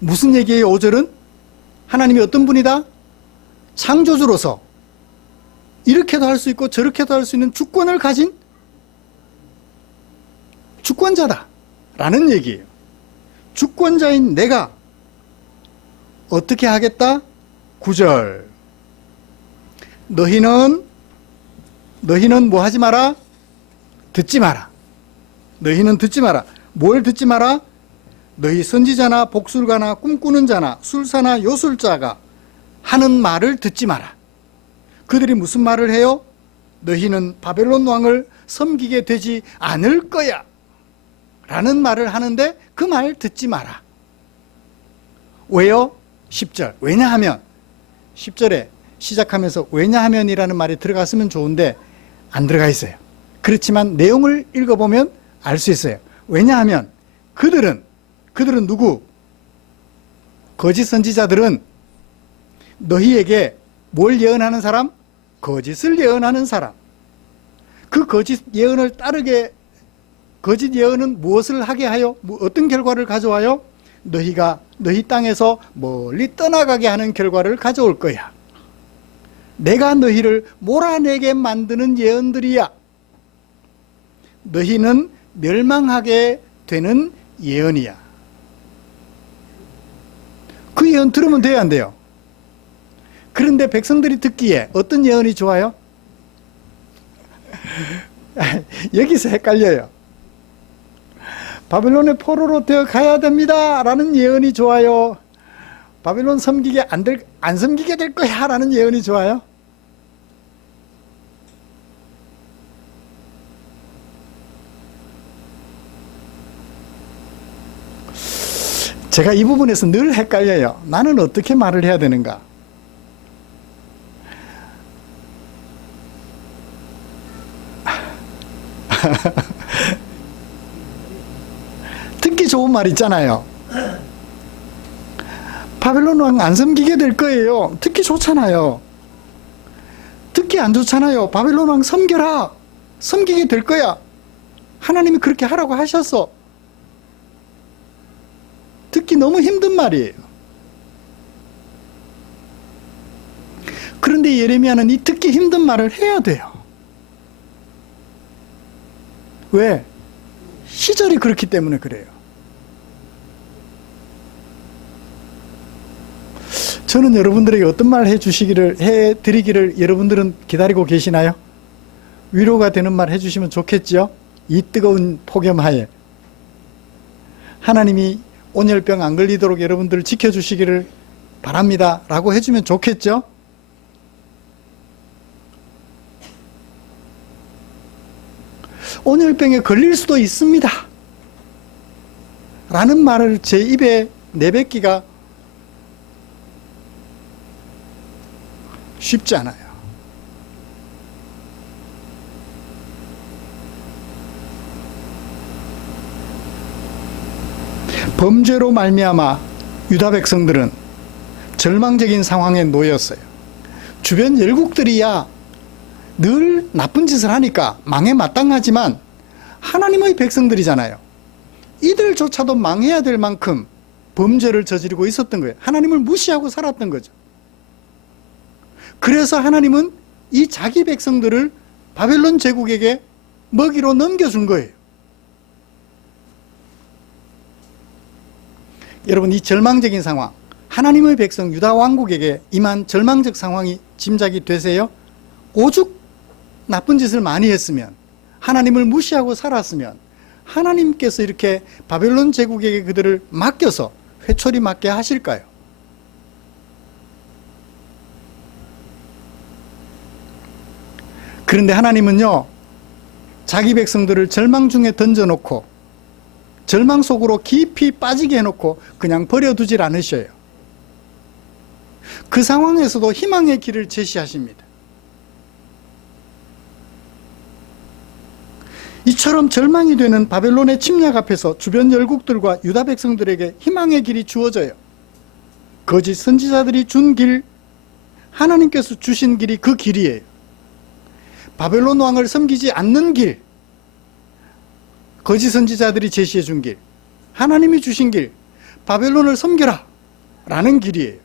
무슨 얘기예요? 5절은 하나님이 어떤 분이다? 창조주로서 이렇게도 할 수 있고 저렇게도 할 수 있는 주권을 가진 주권자다 라는 얘기예요. 주권자인 내가 어떻게 하겠다? 9절 너희는 뭐 하지 마라? 듣지 마라. 너희는 듣지 마라. 뭘 듣지 마라? 너희 선지자나 복술가나 꿈꾸는 자나 술사나 요술자가 하는 말을 듣지 마라. 그들이 무슨 말을 해요? 너희는 바벨론 왕을 섬기게 되지 않을 거야 라는 말을 하는데 그 말 듣지 마라. 왜요? 10절 왜냐하면 10절에 시작하면서 왜냐하면이라는 말이 들어갔으면 좋은데 안 들어가 있어요. 그렇지만 내용을 읽어보면 알 수 있어요. 왜냐하면 그들은 누구? 거짓 선지자들은 너희에게 뭘 예언하는 사람? 거짓을 예언하는 사람. 그 거짓 예언을 따르게, 거짓 예언은 무엇을 하게 하여 어떤 결과를 가져와요? 너희가 너희 땅에서 멀리 떠나가게 하는 결과를 가져올 거야. 내가 너희를 몰아내게 만드는 예언들이야. 너희는 멸망하게 되는 예언이야. 그 예언 들으면 돼요, 안 돼요? 그런데 백성들이 듣기에 어떤 예언이 좋아요? 여기서 헷갈려요. 바벨론의 포로로 되어 가야 됩니다 라는 예언이 좋아요? 바벨론 안 섬기게 될 거야 라는 예언이 좋아요? 제가 이 부분에서 늘 헷갈려요. 나는 어떻게 말을 해야 되는가? 듣기 좋은 말 있잖아요. 바벨론 왕 안 섬기게 될 거예요. 듣기 좋잖아요. 듣기 안 좋잖아요. 바벨론 왕 섬겨라. 섬기게 될 거야. 하나님이 그렇게 하라고 하셨어. 듣기 너무 힘든 말이에요. 그런데 예레미야는 이 듣기 힘든 말을 해야 돼요. 왜? 시절이 그렇기 때문에 그래요. 저는 여러분들에게 어떤 말 해드리기를 여러분들은 기다리고 계시나요? 위로가 되는 말 해주시면 좋겠죠? 이 뜨거운 폭염하에 하나님이 온열병 안 걸리도록 여러분들을 지켜주시기를 바랍니다 라고 해주면 좋겠죠? 온열병에 걸릴 수도 있습니다 라는 말을 제 입에 내뱉기가 쉽지 않아요. 범죄로 말미암아 유다 백성들은 절망적인 상황에 놓였어요. 주변 열국들이야 늘 나쁜 짓을 하니까 망해 마땅하지만 하나님의 백성들이잖아요. 이들조차도 망해야 될 만큼 범죄를 저지르고 있었던 거예요. 하나님을 무시하고 살았던 거죠. 그래서 하나님은 이 자기 백성들을 바벨론 제국에게 먹이로 넘겨준 거예요. 여러분, 이 절망적인 상황, 하나님의 백성 유다 왕국에게 임한 절망적 상황이 짐작이 되세요? 오죽 나쁜 짓을 많이 했으면, 하나님을 무시하고 살았으면 하나님께서 이렇게 바벨론 제국에게 그들을 맡겨서 회초리 맞게 하실까요? 그런데 하나님은요, 자기 백성들을 절망 중에 던져놓고 절망 속으로 깊이 빠지게 해놓고 그냥 버려두질 않으셔요. 그 상황에서도 희망의 길을 제시하십니다. 이처럼 절망이 되는 바벨론의 침략 앞에서 주변 열국들과 유다 백성들에게 희망의 길이 주어져요. 거짓 선지자들이 준 길, 하나님께서 주신 길이 그 길이에요. 바벨론 왕을 섬기지 않는 길, 거짓 선지자들이 제시해 준 길, 하나님이 주신 길, 바벨론을 섬겨라 라는 길이에요.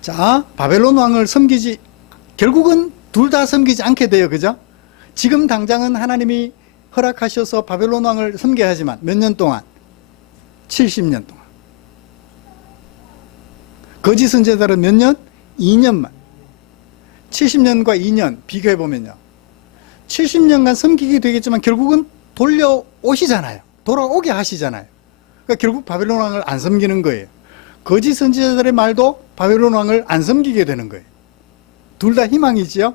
자, 바벨론 왕을 섬기지, 결국은 둘 다 섬기지 않게 돼요. 그죠? 지금 당장은 하나님이 허락하셔서 바벨론 왕을 섬겨야 하지만 몇 년 동안? 70년 동안. 거짓 선지자들은 몇 년? 2년만. 70년과 2년 비교해보면요, 70년간 섬기게 되겠지만 결국은 돌려오시잖아요. 돌아오게 하시잖아요. 그러니까 결국 바벨론 왕을 안 섬기는 거예요. 거짓 선지자들의 말도 바벨론 왕을 안 섬기게 되는 거예요. 둘 다 희망이지요.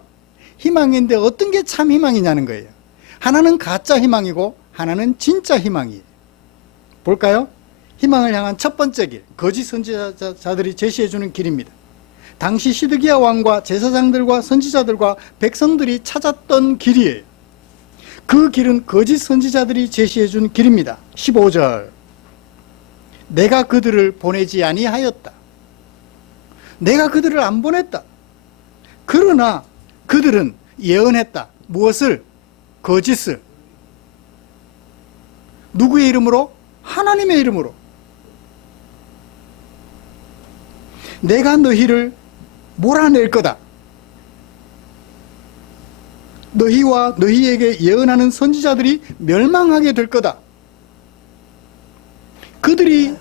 희망인데 어떤 게 참 희망이냐는 거예요. 하나는 가짜 희망이고 하나는 진짜 희망이에요. 볼까요? 희망을 향한 첫 번째 길, 거짓 선지자들이 제시해주는 길입니다. 당시 시드기야 왕과 제사장들과 선지자들과 백성들이 찾았던 길이에요. 그 길은 거짓 선지자들이 제시해준 길입니다. 15절, 내가 그들을 보내지 아니하였다. 내가 그들을 안 보냈다. 그러나 그들은 예언했다. 무엇을? 거짓을. 누구의 이름으로? 하나님의 이름으로. 내가 너희를 몰아낼 거다. 너희와 너희에게 예언하는 선지자들이 멸망하게 될 거다. 그들이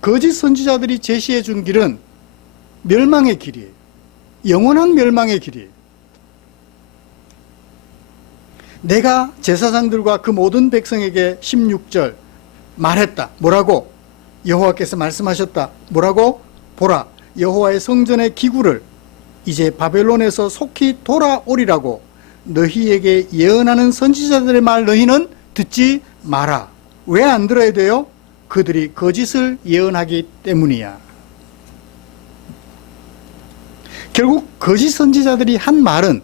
거짓 선지자들이 제시해 준 길은 멸망의 길이에요. 영원한 멸망의 길이에요. 내가 제사장들과 그 모든 백성에게 16절 말했다. 뭐라고? 여호와께서 말씀하셨다. 뭐라고? 보라, 여호와의 성전의 기구를 이제 바벨론에서 속히 돌아오리라고 너희에게 예언하는 선지자들의 말 너희는 듣지 마라. 왜 안 들어야 돼요? 그들이 거짓을 예언하기 때문이야. 결국 거짓 선지자들이 한 말은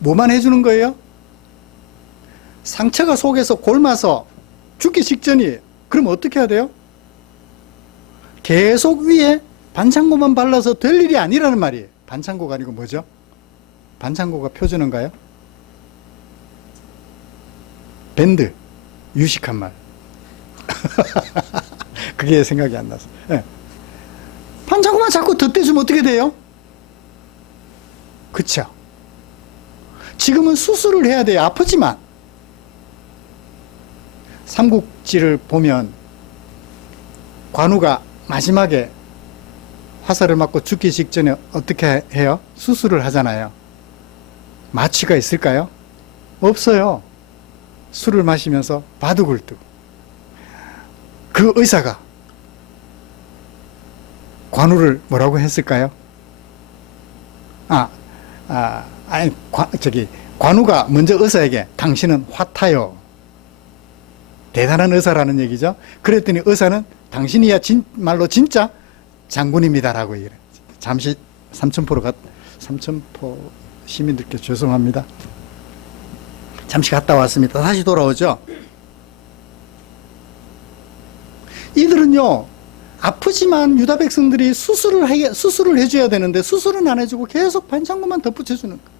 뭐만 해주는 거예요? 상처가 속에서 골마서 죽기 직전이에요. 그럼 어떻게 해야 돼요? 계속 위에 반창고만 발라서 될 일이 아니라는 말이에요. 반창고가 아니고 뭐죠? 반창고가 표준어인가요? 밴드. 유식한 말. 그게 생각이 안 나서. 네. 반창고만 자꾸 덧대주면 어떻게 돼요? 그쵸? 지금은 수술을 해야 돼요. 아프지만. 삼국지를 보면 관우가 마지막에 화살을 맞고 죽기 직전에 어떻게 해요? 수술을 하잖아요. 마취가 있을까요? 없어요. 술을 마시면서 바둑을 두고. 그 의사가 관우를 뭐라고 했을까요? 관우가 먼저 의사에게 당신은 화타요. 대단한 의사라는 얘기죠. 그랬더니 의사는 당신이야 말로 진짜 장군입니다라고 얘기를 해요. 잠시 삼천포 시민들께 죄송합니다. 잠시 갔다 왔습니다. 다시 돌아오죠. 이들은요, 아프지만 유다 백성들이 수술을 해줘야 되는데 수술은 안 해주고 계속 반창고만 덧붙여주는 거예요.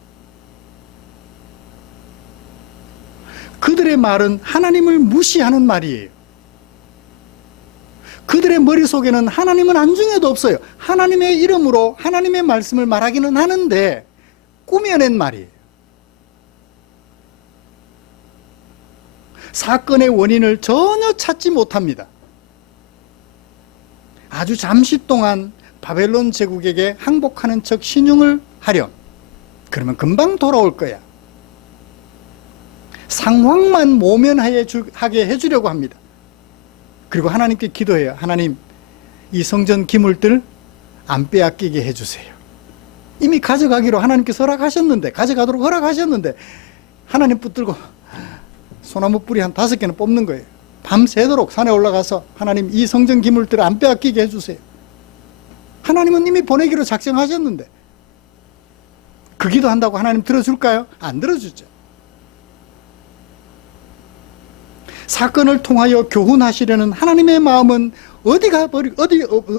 그들의 말은 하나님을 무시하는 말이에요. 그들의 머릿속에는 하나님은 안중에도 없어요. 하나님의 이름으로 하나님의 말씀을 말하기는 하는데 꾸며낸 말이에요. 사건의 원인을 전혀 찾지 못합니다. 아주 잠시 동안 바벨론 제국에게 항복하는 척 신용을 하렴. 그러면 금방 돌아올 거야. 상황만 모면하게 해주려고 합니다. 그리고 하나님께 기도해요. 하나님, 이 성전 기물들 안 빼앗기게 해주세요. 이미 가져가기로 하나님께서 허락하셨는데, 가져가도록 허락하셨는데, 하나님 붙들고 소나무 뿌리 한 5개는 뽑는 거예요. 밤새도록 산에 올라가서 하나님 이 성전 기물들을 안 빼앗기게 해주세요. 하나님은 이미 보내기로 작정하셨는데 그 기도한다고 하나님 들어줄까요? 안 들어주죠. 사건을 통하여 교훈하시려는 하나님의 마음은 어디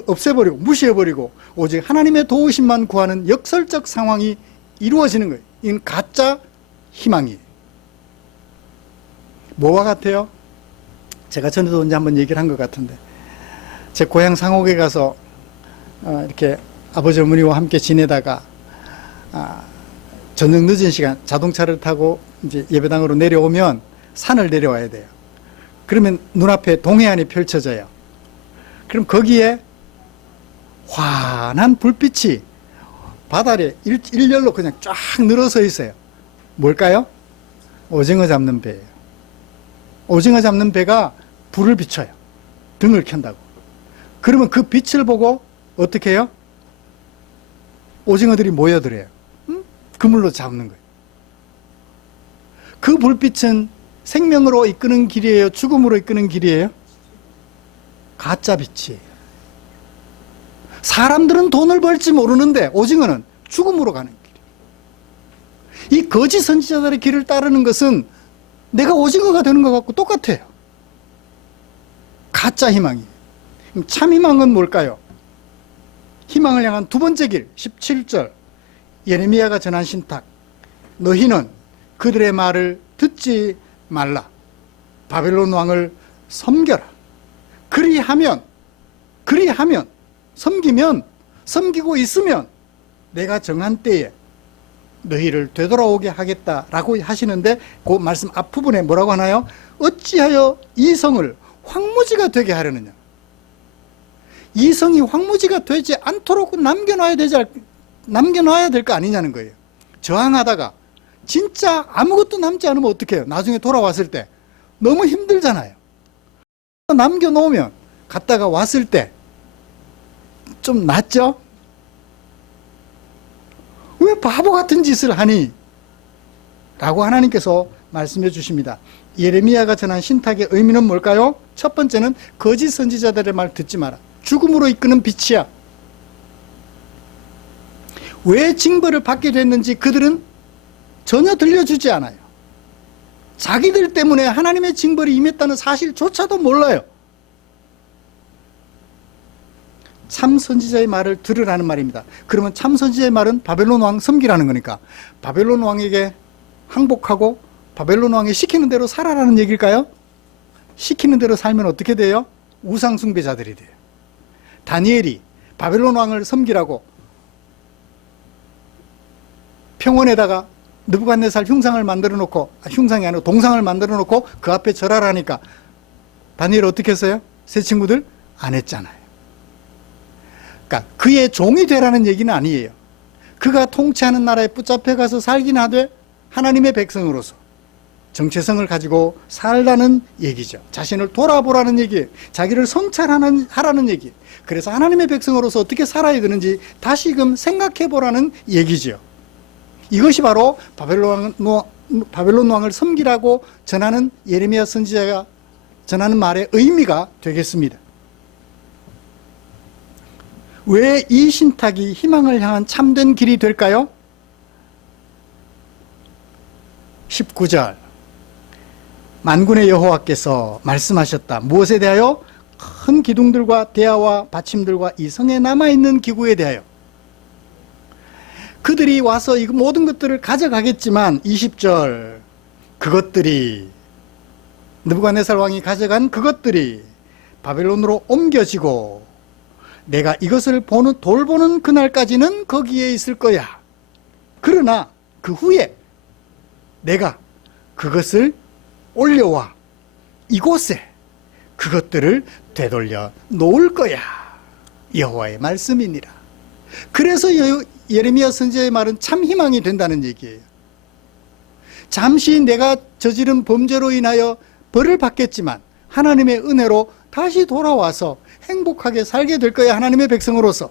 없애버리고 무시해버리고 오직 하나님의 도우심만 구하는 역설적 상황이 이루어지는 거예요. 이건 가짜 희망이에요. 뭐와 같아요? 제가 전에도 언제 한번 얘기를 한 것 같은데, 제 고향 상옥에 가서 이렇게 아버지 어머니와 함께 지내다가 저녁 늦은 시간 자동차를 타고 이제 예배당으로 내려오면 산을 내려와야 돼요. 그러면 눈앞에 동해안이 펼쳐져요. 그럼 거기에 환한 불빛이 바다에 일렬로 그냥 쫙 늘어서 있어요. 뭘까요? 오징어 잡는 배예요. 오징어 잡는 배가 불을 비춰요. 등을 켠다고. 그러면 그 빛을 보고 어떻게 해요? 오징어들이 모여들어요. 그물로 잡는 거예요. 그 불빛은 생명으로 이끄는 길이에요? 죽음으로 이끄는 길이에요? 가짜 빛이에요. 사람들은 돈을 벌지 모르는데 오징어는 죽음으로 가는 길이에요. 이 거짓 선지자들의 길을 따르는 것은 내가 오징어가 되는 것 같고 똑같아요. 가짜 희망이에요. 참 희망은 뭘까요? 희망을 향한 두 번째 길, 17절 예레미야가 전한 신탁. 너희는 그들의 말을 듣지 말라. 바벨론 왕을 섬겨라. 그리하면 섬기고 있으면 내가 정한 때에 너희를 되돌아오게 하겠다라고 하시는데 그 말씀 앞부분에 뭐라고 하나요? 어찌하여 이 성을 황무지가 되게 하려느냐. 이 성이 황무지가 되지 않도록 남겨놔야 될 거 아니냐는 거예요. 저항하다가 진짜 아무것도 남지 않으면 어떻게 해요? 나중에 돌아왔을 때 너무 힘들잖아요. 남겨놓으면 갔다가 왔을 때 좀 낫죠? 왜 바보 같은 짓을 하니? 라고 하나님께서 말씀해 주십니다. 예레미야가 전한 신탁의 의미는 뭘까요? 첫 번째는 거짓 선지자들의 말 듣지 마라. 죽음으로 이끄는 빛이야. 왜 징벌을 받게 됐는지 그들은 전혀 들려주지 않아요. 자기들 때문에 하나님의 징벌이 임했다는 사실조차도 몰라요. 참 선지자의 말을 들으라는 말입니다. 그러면 참 선지자의 말은 바벨론 왕 섬기라는 거니까 바벨론 왕에게 항복하고 바벨론 왕이 시키는 대로 살아라는 얘기일까요? 시키는 대로 살면 어떻게 돼요? 우상 숭배자들이 돼요. 다니엘이 바벨론 왕을 섬기라고 평원에다가 느부갓네살 흉상을 만들어 놓고, 흉상이 아니고 동상을 만들어 놓고 그 앞에 절하라니까 다니엘 어떻게 했어요? 새 친구들 안 했잖아요. 그러니까 그의 종이 되라는 얘기는 아니에요. 그가 통치하는 나라에 붙잡혀 가서 살긴 하되 하나님의 백성으로서 정체성을 가지고 살라는 얘기죠. 자신을 돌아보라는 얘기예요. 자기를 성찰하라는 얘기예요. 그래서 하나님의 백성으로서 어떻게 살아야 되는지 다시금 생각해 보라는 얘기죠. 이것이 바로 바벨론 왕을 섬기라고 전하는 예레미야 선지자가 전하는 말의 의미가 되겠습니다. 왜 이 신탁이 희망을 향한 참된 길이 될까요? 19절 만군의 여호와께서 말씀하셨다. 무엇에 대하여? 큰 기둥들과 대야와 받침들과 이 성에 남아있는 기구에 대하여. 그들이 와서 이 모든 것들을 가져가겠지만 20절 그것들이 느부갓네살 왕이 가져간 그것들이 바벨론으로 옮겨지고 내가 이것을 돌보는 그날까지는 거기에 있을 거야. 그러나 그 후에 내가 그것을 올려와 이곳에 그것들을 되돌려 놓을 거야. 여호와의 말씀이니라. 그래서 예레미야 선지자의 말은 참 희망이 된다는 얘기예요. 잠시 내가 저지른 범죄로 인하여 벌을 받겠지만 하나님의 은혜로 다시 돌아와서 행복하게 살게 될 거야. 하나님의 백성으로서.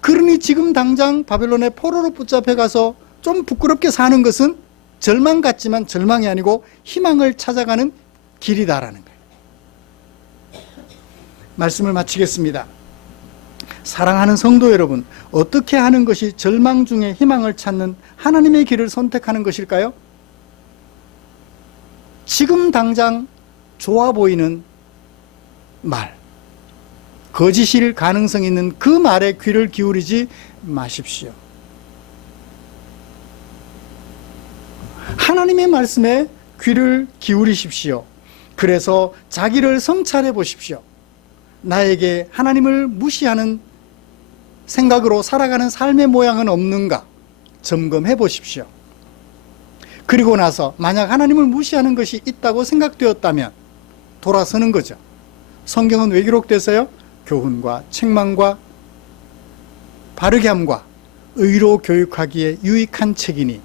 그러니 지금 당장 바벨론의 포로로 붙잡혀 가서 좀 부끄럽게 사는 것은 절망 같지만 절망이 아니고 희망을 찾아가는 길이다라는 거예요. 말씀을 마치겠습니다. 사랑하는 성도 여러분, 어떻게 하는 것이 절망 중에 희망을 찾는 하나님의 길을 선택하는 것일까요? 지금 당장 좋아 보이는 말, 거짓일 가능성 있는 그 말에 귀를 기울이지 마십시오. 하나님의 말씀에 귀를 기울이십시오. 그래서 자기를 성찰해 보십시오. 나에게 하나님을 무시하는 생각으로 살아가는 삶의 모양은 없는가 점검해 보십시오. 그리고 나서 만약 하나님을 무시하는 것이 있다고 생각되었다면 돌아서는 거죠. 성경은 왜 기록됐어요? 교훈과 책망과 바르게 함과 의로 교육하기에 유익한 책이니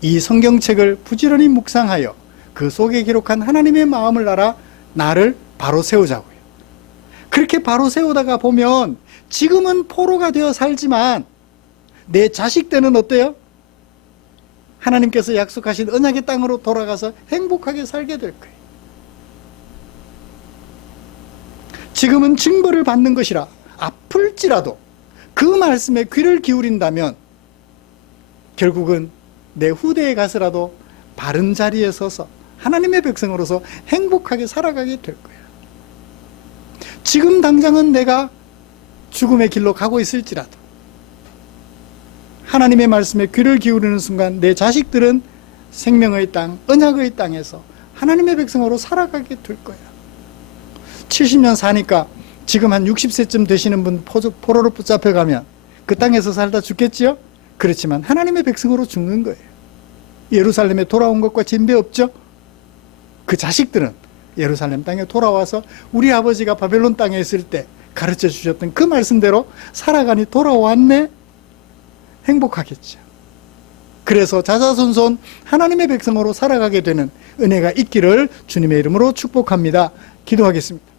이 성경책을 부지런히 묵상하여 그 속에 기록한 하나님의 마음을 알아 나를 바로 세우자고요. 그렇게 바로 세우다가 보면 지금은 포로가 되어 살지만 내 자식 때는 어때요? 하나님께서 약속하신 언약의 땅으로 돌아가서 행복하게 살게 될 거예요. 지금은 징벌을 받는 것이라 아플지라도 그 말씀에 귀를 기울인다면 결국은 내 후대에 가서라도 바른 자리에 서서 하나님의 백성으로서 행복하게 살아가게 될 거예요. 지금 당장은 내가 죽음의 길로 가고 있을지라도 하나님의 말씀에 귀를 기울이는 순간 내 자식들은 생명의 땅, 언약의 땅에서 하나님의 백성으로 살아가게 될 거야. 70년 사니까 지금 한 60세쯤 되시는 분 포로로 붙잡혀가면 그 땅에서 살다 죽겠지요? 그렇지만 하나님의 백성으로 죽는 거예요. 예루살렘에 돌아온 것과 진배 없죠? 그 자식들은 예루살렘 땅에 돌아와서 우리 아버지가 바벨론 땅에 있을 때 가르쳐 주셨던 그 말씀대로 살아가니 돌아왔네? 행복하겠죠. 그래서 자자손손 하나님의 백성으로 살아가게 되는 은혜가 있기를 주님의 이름으로 축복합니다. 기도하겠습니다.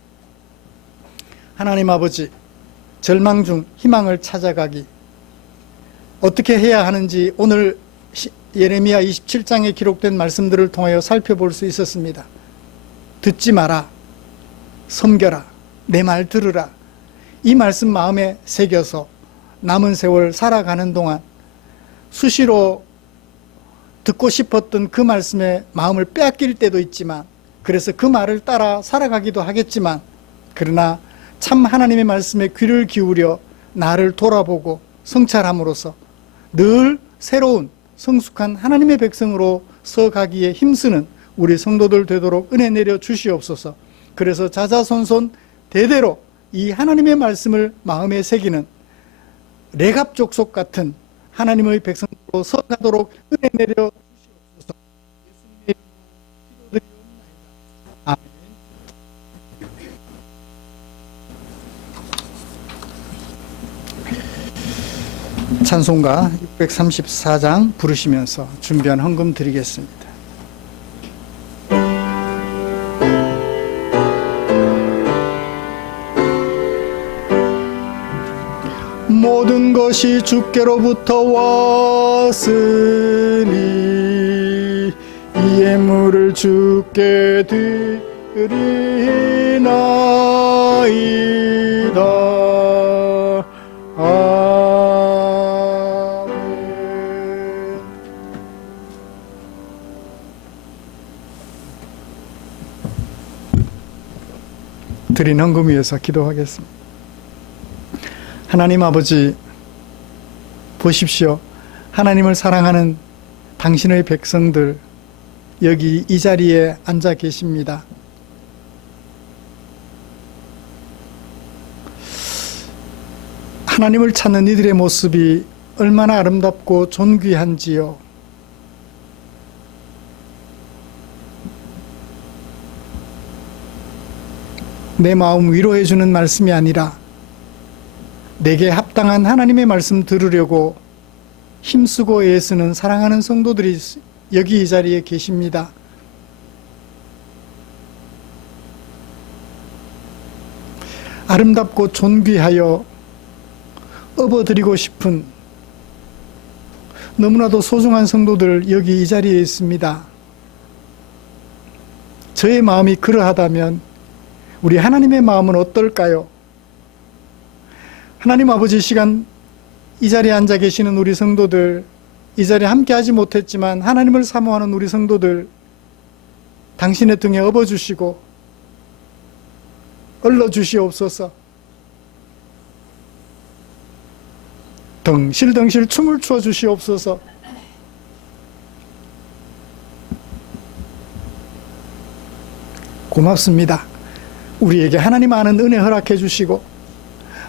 하나님 아버지, 절망 중 희망을 찾아가기 어떻게 해야 하는지 오늘 예레미야 27장에 기록된 말씀들을 통하여 살펴볼 수 있었습니다. 듣지 마라, 섬겨라, 내 말 들으라. 이 말씀 마음에 새겨서 남은 세월 살아가는 동안 수시로 듣고 싶었던 그 말씀에 마음을 빼앗길 때도 있지만, 그래서 그 말을 따라 살아가기도 하겠지만, 그러나 참 하나님의 말씀에 귀를 기울여 나를 돌아보고 성찰함으로써 늘 새로운 성숙한 하나님의 백성으로 서가기에 힘쓰는 우리 성도들 되도록 은혜 내려 주시옵소서. 그래서 자자손손 대대로 이 하나님의 말씀을 마음에 새기는 레갑 족속 같은 하나님의 백성으로 서가도록 은혜 내려 주시옵소서. 예수님의 이름으로 기도드리옵나이다. 아멘. 찬송가 634장 부르시면서 준비한 헌금 드리겠습니다. 모든 것이 주께로부터 왔으니 이 예물을 주께 드리나이다. 아멘. 드린 헌금 위해서 기도하겠습니다. 하나님 아버지, 보십시오. 하나님을 사랑하는 당신의 백성들 여기 이 자리에 앉아 계십니다. 하나님을 찾는 이들의 모습이 얼마나 아름답고 존귀한지요. 내 마음 위로해 주는 말씀이 아니라 내게 합당한 하나님의 말씀 들으려고 힘쓰고 애쓰는 사랑하는 성도들이 여기 이 자리에 계십니다. 아름답고 존귀하여 업어드리고 싶은 너무나도 소중한 성도들 여기 이 자리에 있습니다. 저의 마음이 그러하다면 우리 하나님의 마음은 어떨까요? 하나님 아버지, 시간 이 자리에 앉아 계시는 우리 성도들, 이 자리에 함께 하지 못했지만 하나님을 사모하는 우리 성도들, 당신의 등에 업어주시고 얼러주시옵소서. 덩실덩실 춤을 추어 주시옵소서. 고맙습니다. 우리에게 하나님 아는 은혜 허락해 주시고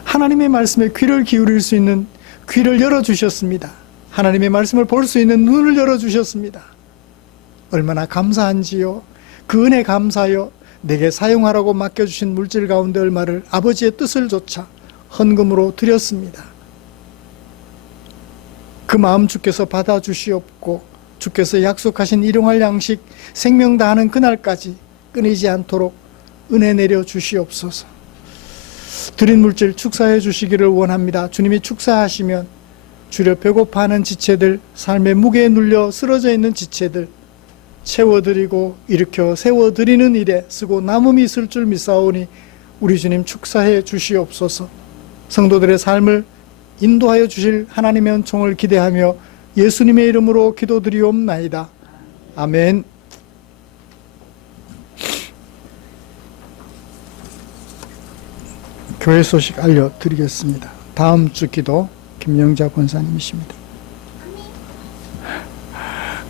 하나님의 말씀에 귀를 기울일 수 있는 귀를 열어주셨습니다. 하나님의 말씀을 볼 수 있는 눈을 열어주셨습니다. 얼마나 감사한지요. 그 은혜 감사요. 내게 사용하라고 맡겨주신 물질 가운데 얼마를 아버지의 뜻을 조차 헌금으로 드렸습니다. 그 마음 주께서 받아주시옵고 주께서 약속하신 일용할 양식 생명 다하는 그날까지 끊이지 않도록 은혜 내려 주시옵소서. 드린 물질 축사해 주시기를 원합니다. 주님이 축사하시면 주려 배고파하는 지체들, 삶의 무게에 눌려 쓰러져 있는 지체들 채워드리고 일으켜 세워드리는 일에 쓰고 남음이 있을 줄 믿사오니 우리 주님 축사해 주시옵소서. 성도들의 삶을 인도하여 주실 하나님의 은총을 기대하며 예수님의 이름으로 기도드리옵나이다. 아멘. 교회 소식 알려드리겠습니다. 다음 주 기도 김영자 권사님이십니다.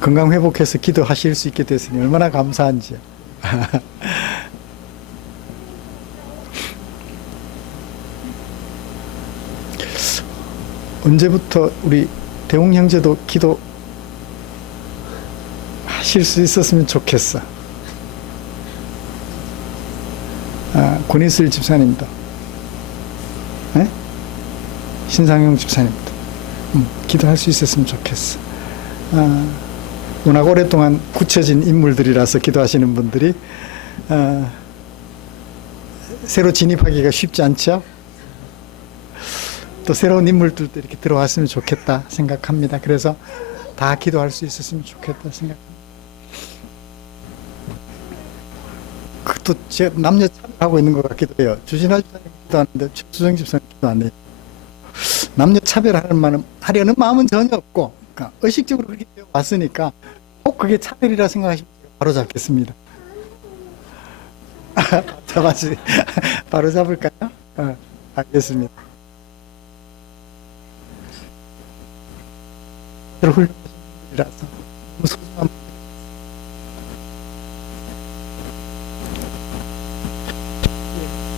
건강 회복해서 기도하실 수 있게 됐으니 얼마나 감사한지요. 언제부터 우리 대웅 형제도 기도 하실 수 있었으면 좋겠어. 권희슬 집사님도, 네? 신상용 집사님도 기도할 수 있었으면 좋겠어. 워낙 오랫동안 굳혀진 인물들이라서 기도하시는 분들이 새로 진입하기가 쉽지 않죠. 또 새로운 인물들도 이렇게 들어왔으면 좋겠다 생각합니다. 그래서 다 기도할 수 있었으면 좋겠다 생각합니다. 그것도 제 남녀 차별하고 있는 것 같기도 해요. 주진아 집사님 기도하는데 최수정 집사님 기도 안 해요. 남녀 차별하는 말은 하려는 마음은 전혀 없고, 그러니까 의식적으로 그렇게 왔으니까 꼭 그게 차별이라 생각하시면 바로 잡겠습니다. 잡아지 바로 잡을까요? 알겠습니다. 훌륭하신 분이라서 너무 소중한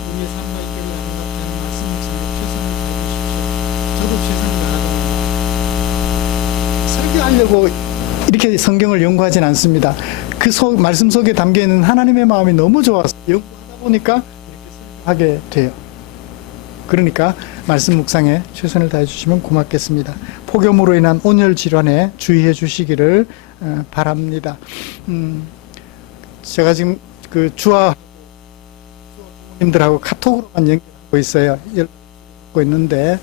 우리의 삶과 이끌어 나가는 말씀을 최선을 다해주십시오. 저도 최선을 다하고 설교하려고 이렇게 성경을 연구하진 않습니다. 그 말씀 속에 담겨 있는 하나님의 마음이 너무 좋아서 연구하다 보니까 이렇게 설교하게 돼요. 그러니까 말씀 묵상에 최선을 다해 주시면 고맙겠습니다. 폭염으로 인한 온열 질환에 주의해 주시기를 바랍니다. 제가 지금 그 주아 부모님들하고 카톡으로만 연결하고 있어요. 연락하고 있는데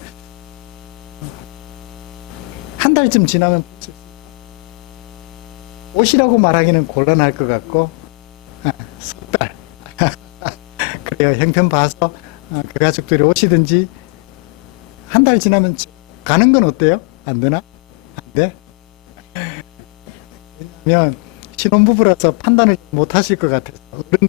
한 달쯤 지나면 오시라고 말하기는 곤란할 것 같고 석 달 그래요. 형편 봐서 그 가족들이 오시든지 한 달 지나면 가는 건 어때요? 안 되나? 안 돼? 왜냐하면 신혼부부라서 판단을 못 하실 것 같아서 어른들이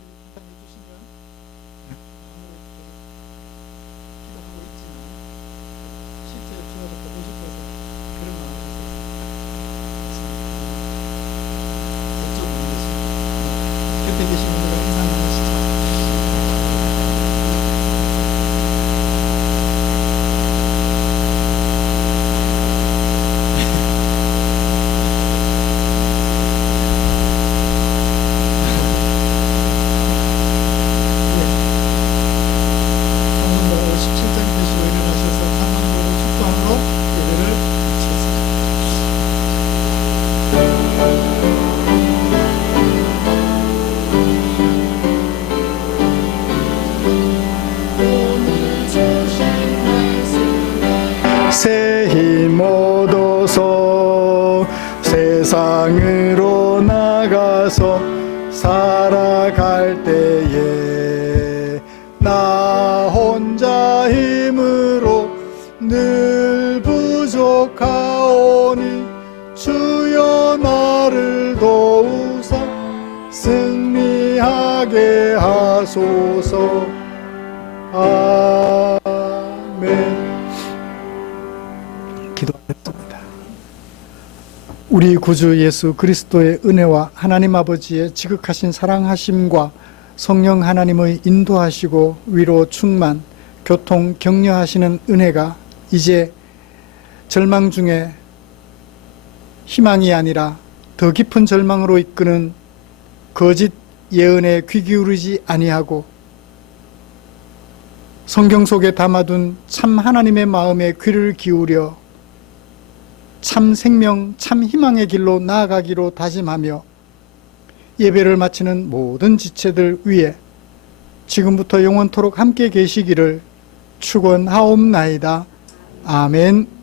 새 힘 얻어서 세상으로 나가서 살아갈 때에 나 혼자 힘으로 늘 부족하오니 주여 나를 도우사 승리하게 하소서. 아멘. 기도하겠습니다. 우리 구주 예수 그리스도의 은혜와 하나님 아버지의 지극하신 사랑하심과 성령 하나님의 인도하시고 위로 충만, 교통 격려하시는 은혜가 이제 절망 중에 희망이 아니라 더 깊은 절망으로 이끄는 거짓 예언에 귀 기울이지 아니하고 성경 속에 담아둔 참 하나님의 마음에 귀를 기울여 참 생명, 참 희망의 길로 나아가기로 다짐하며 예배를 마치는 모든 지체들 위해 지금부터 영원토록 함께 계시기를 축원하옵나이다. 아멘.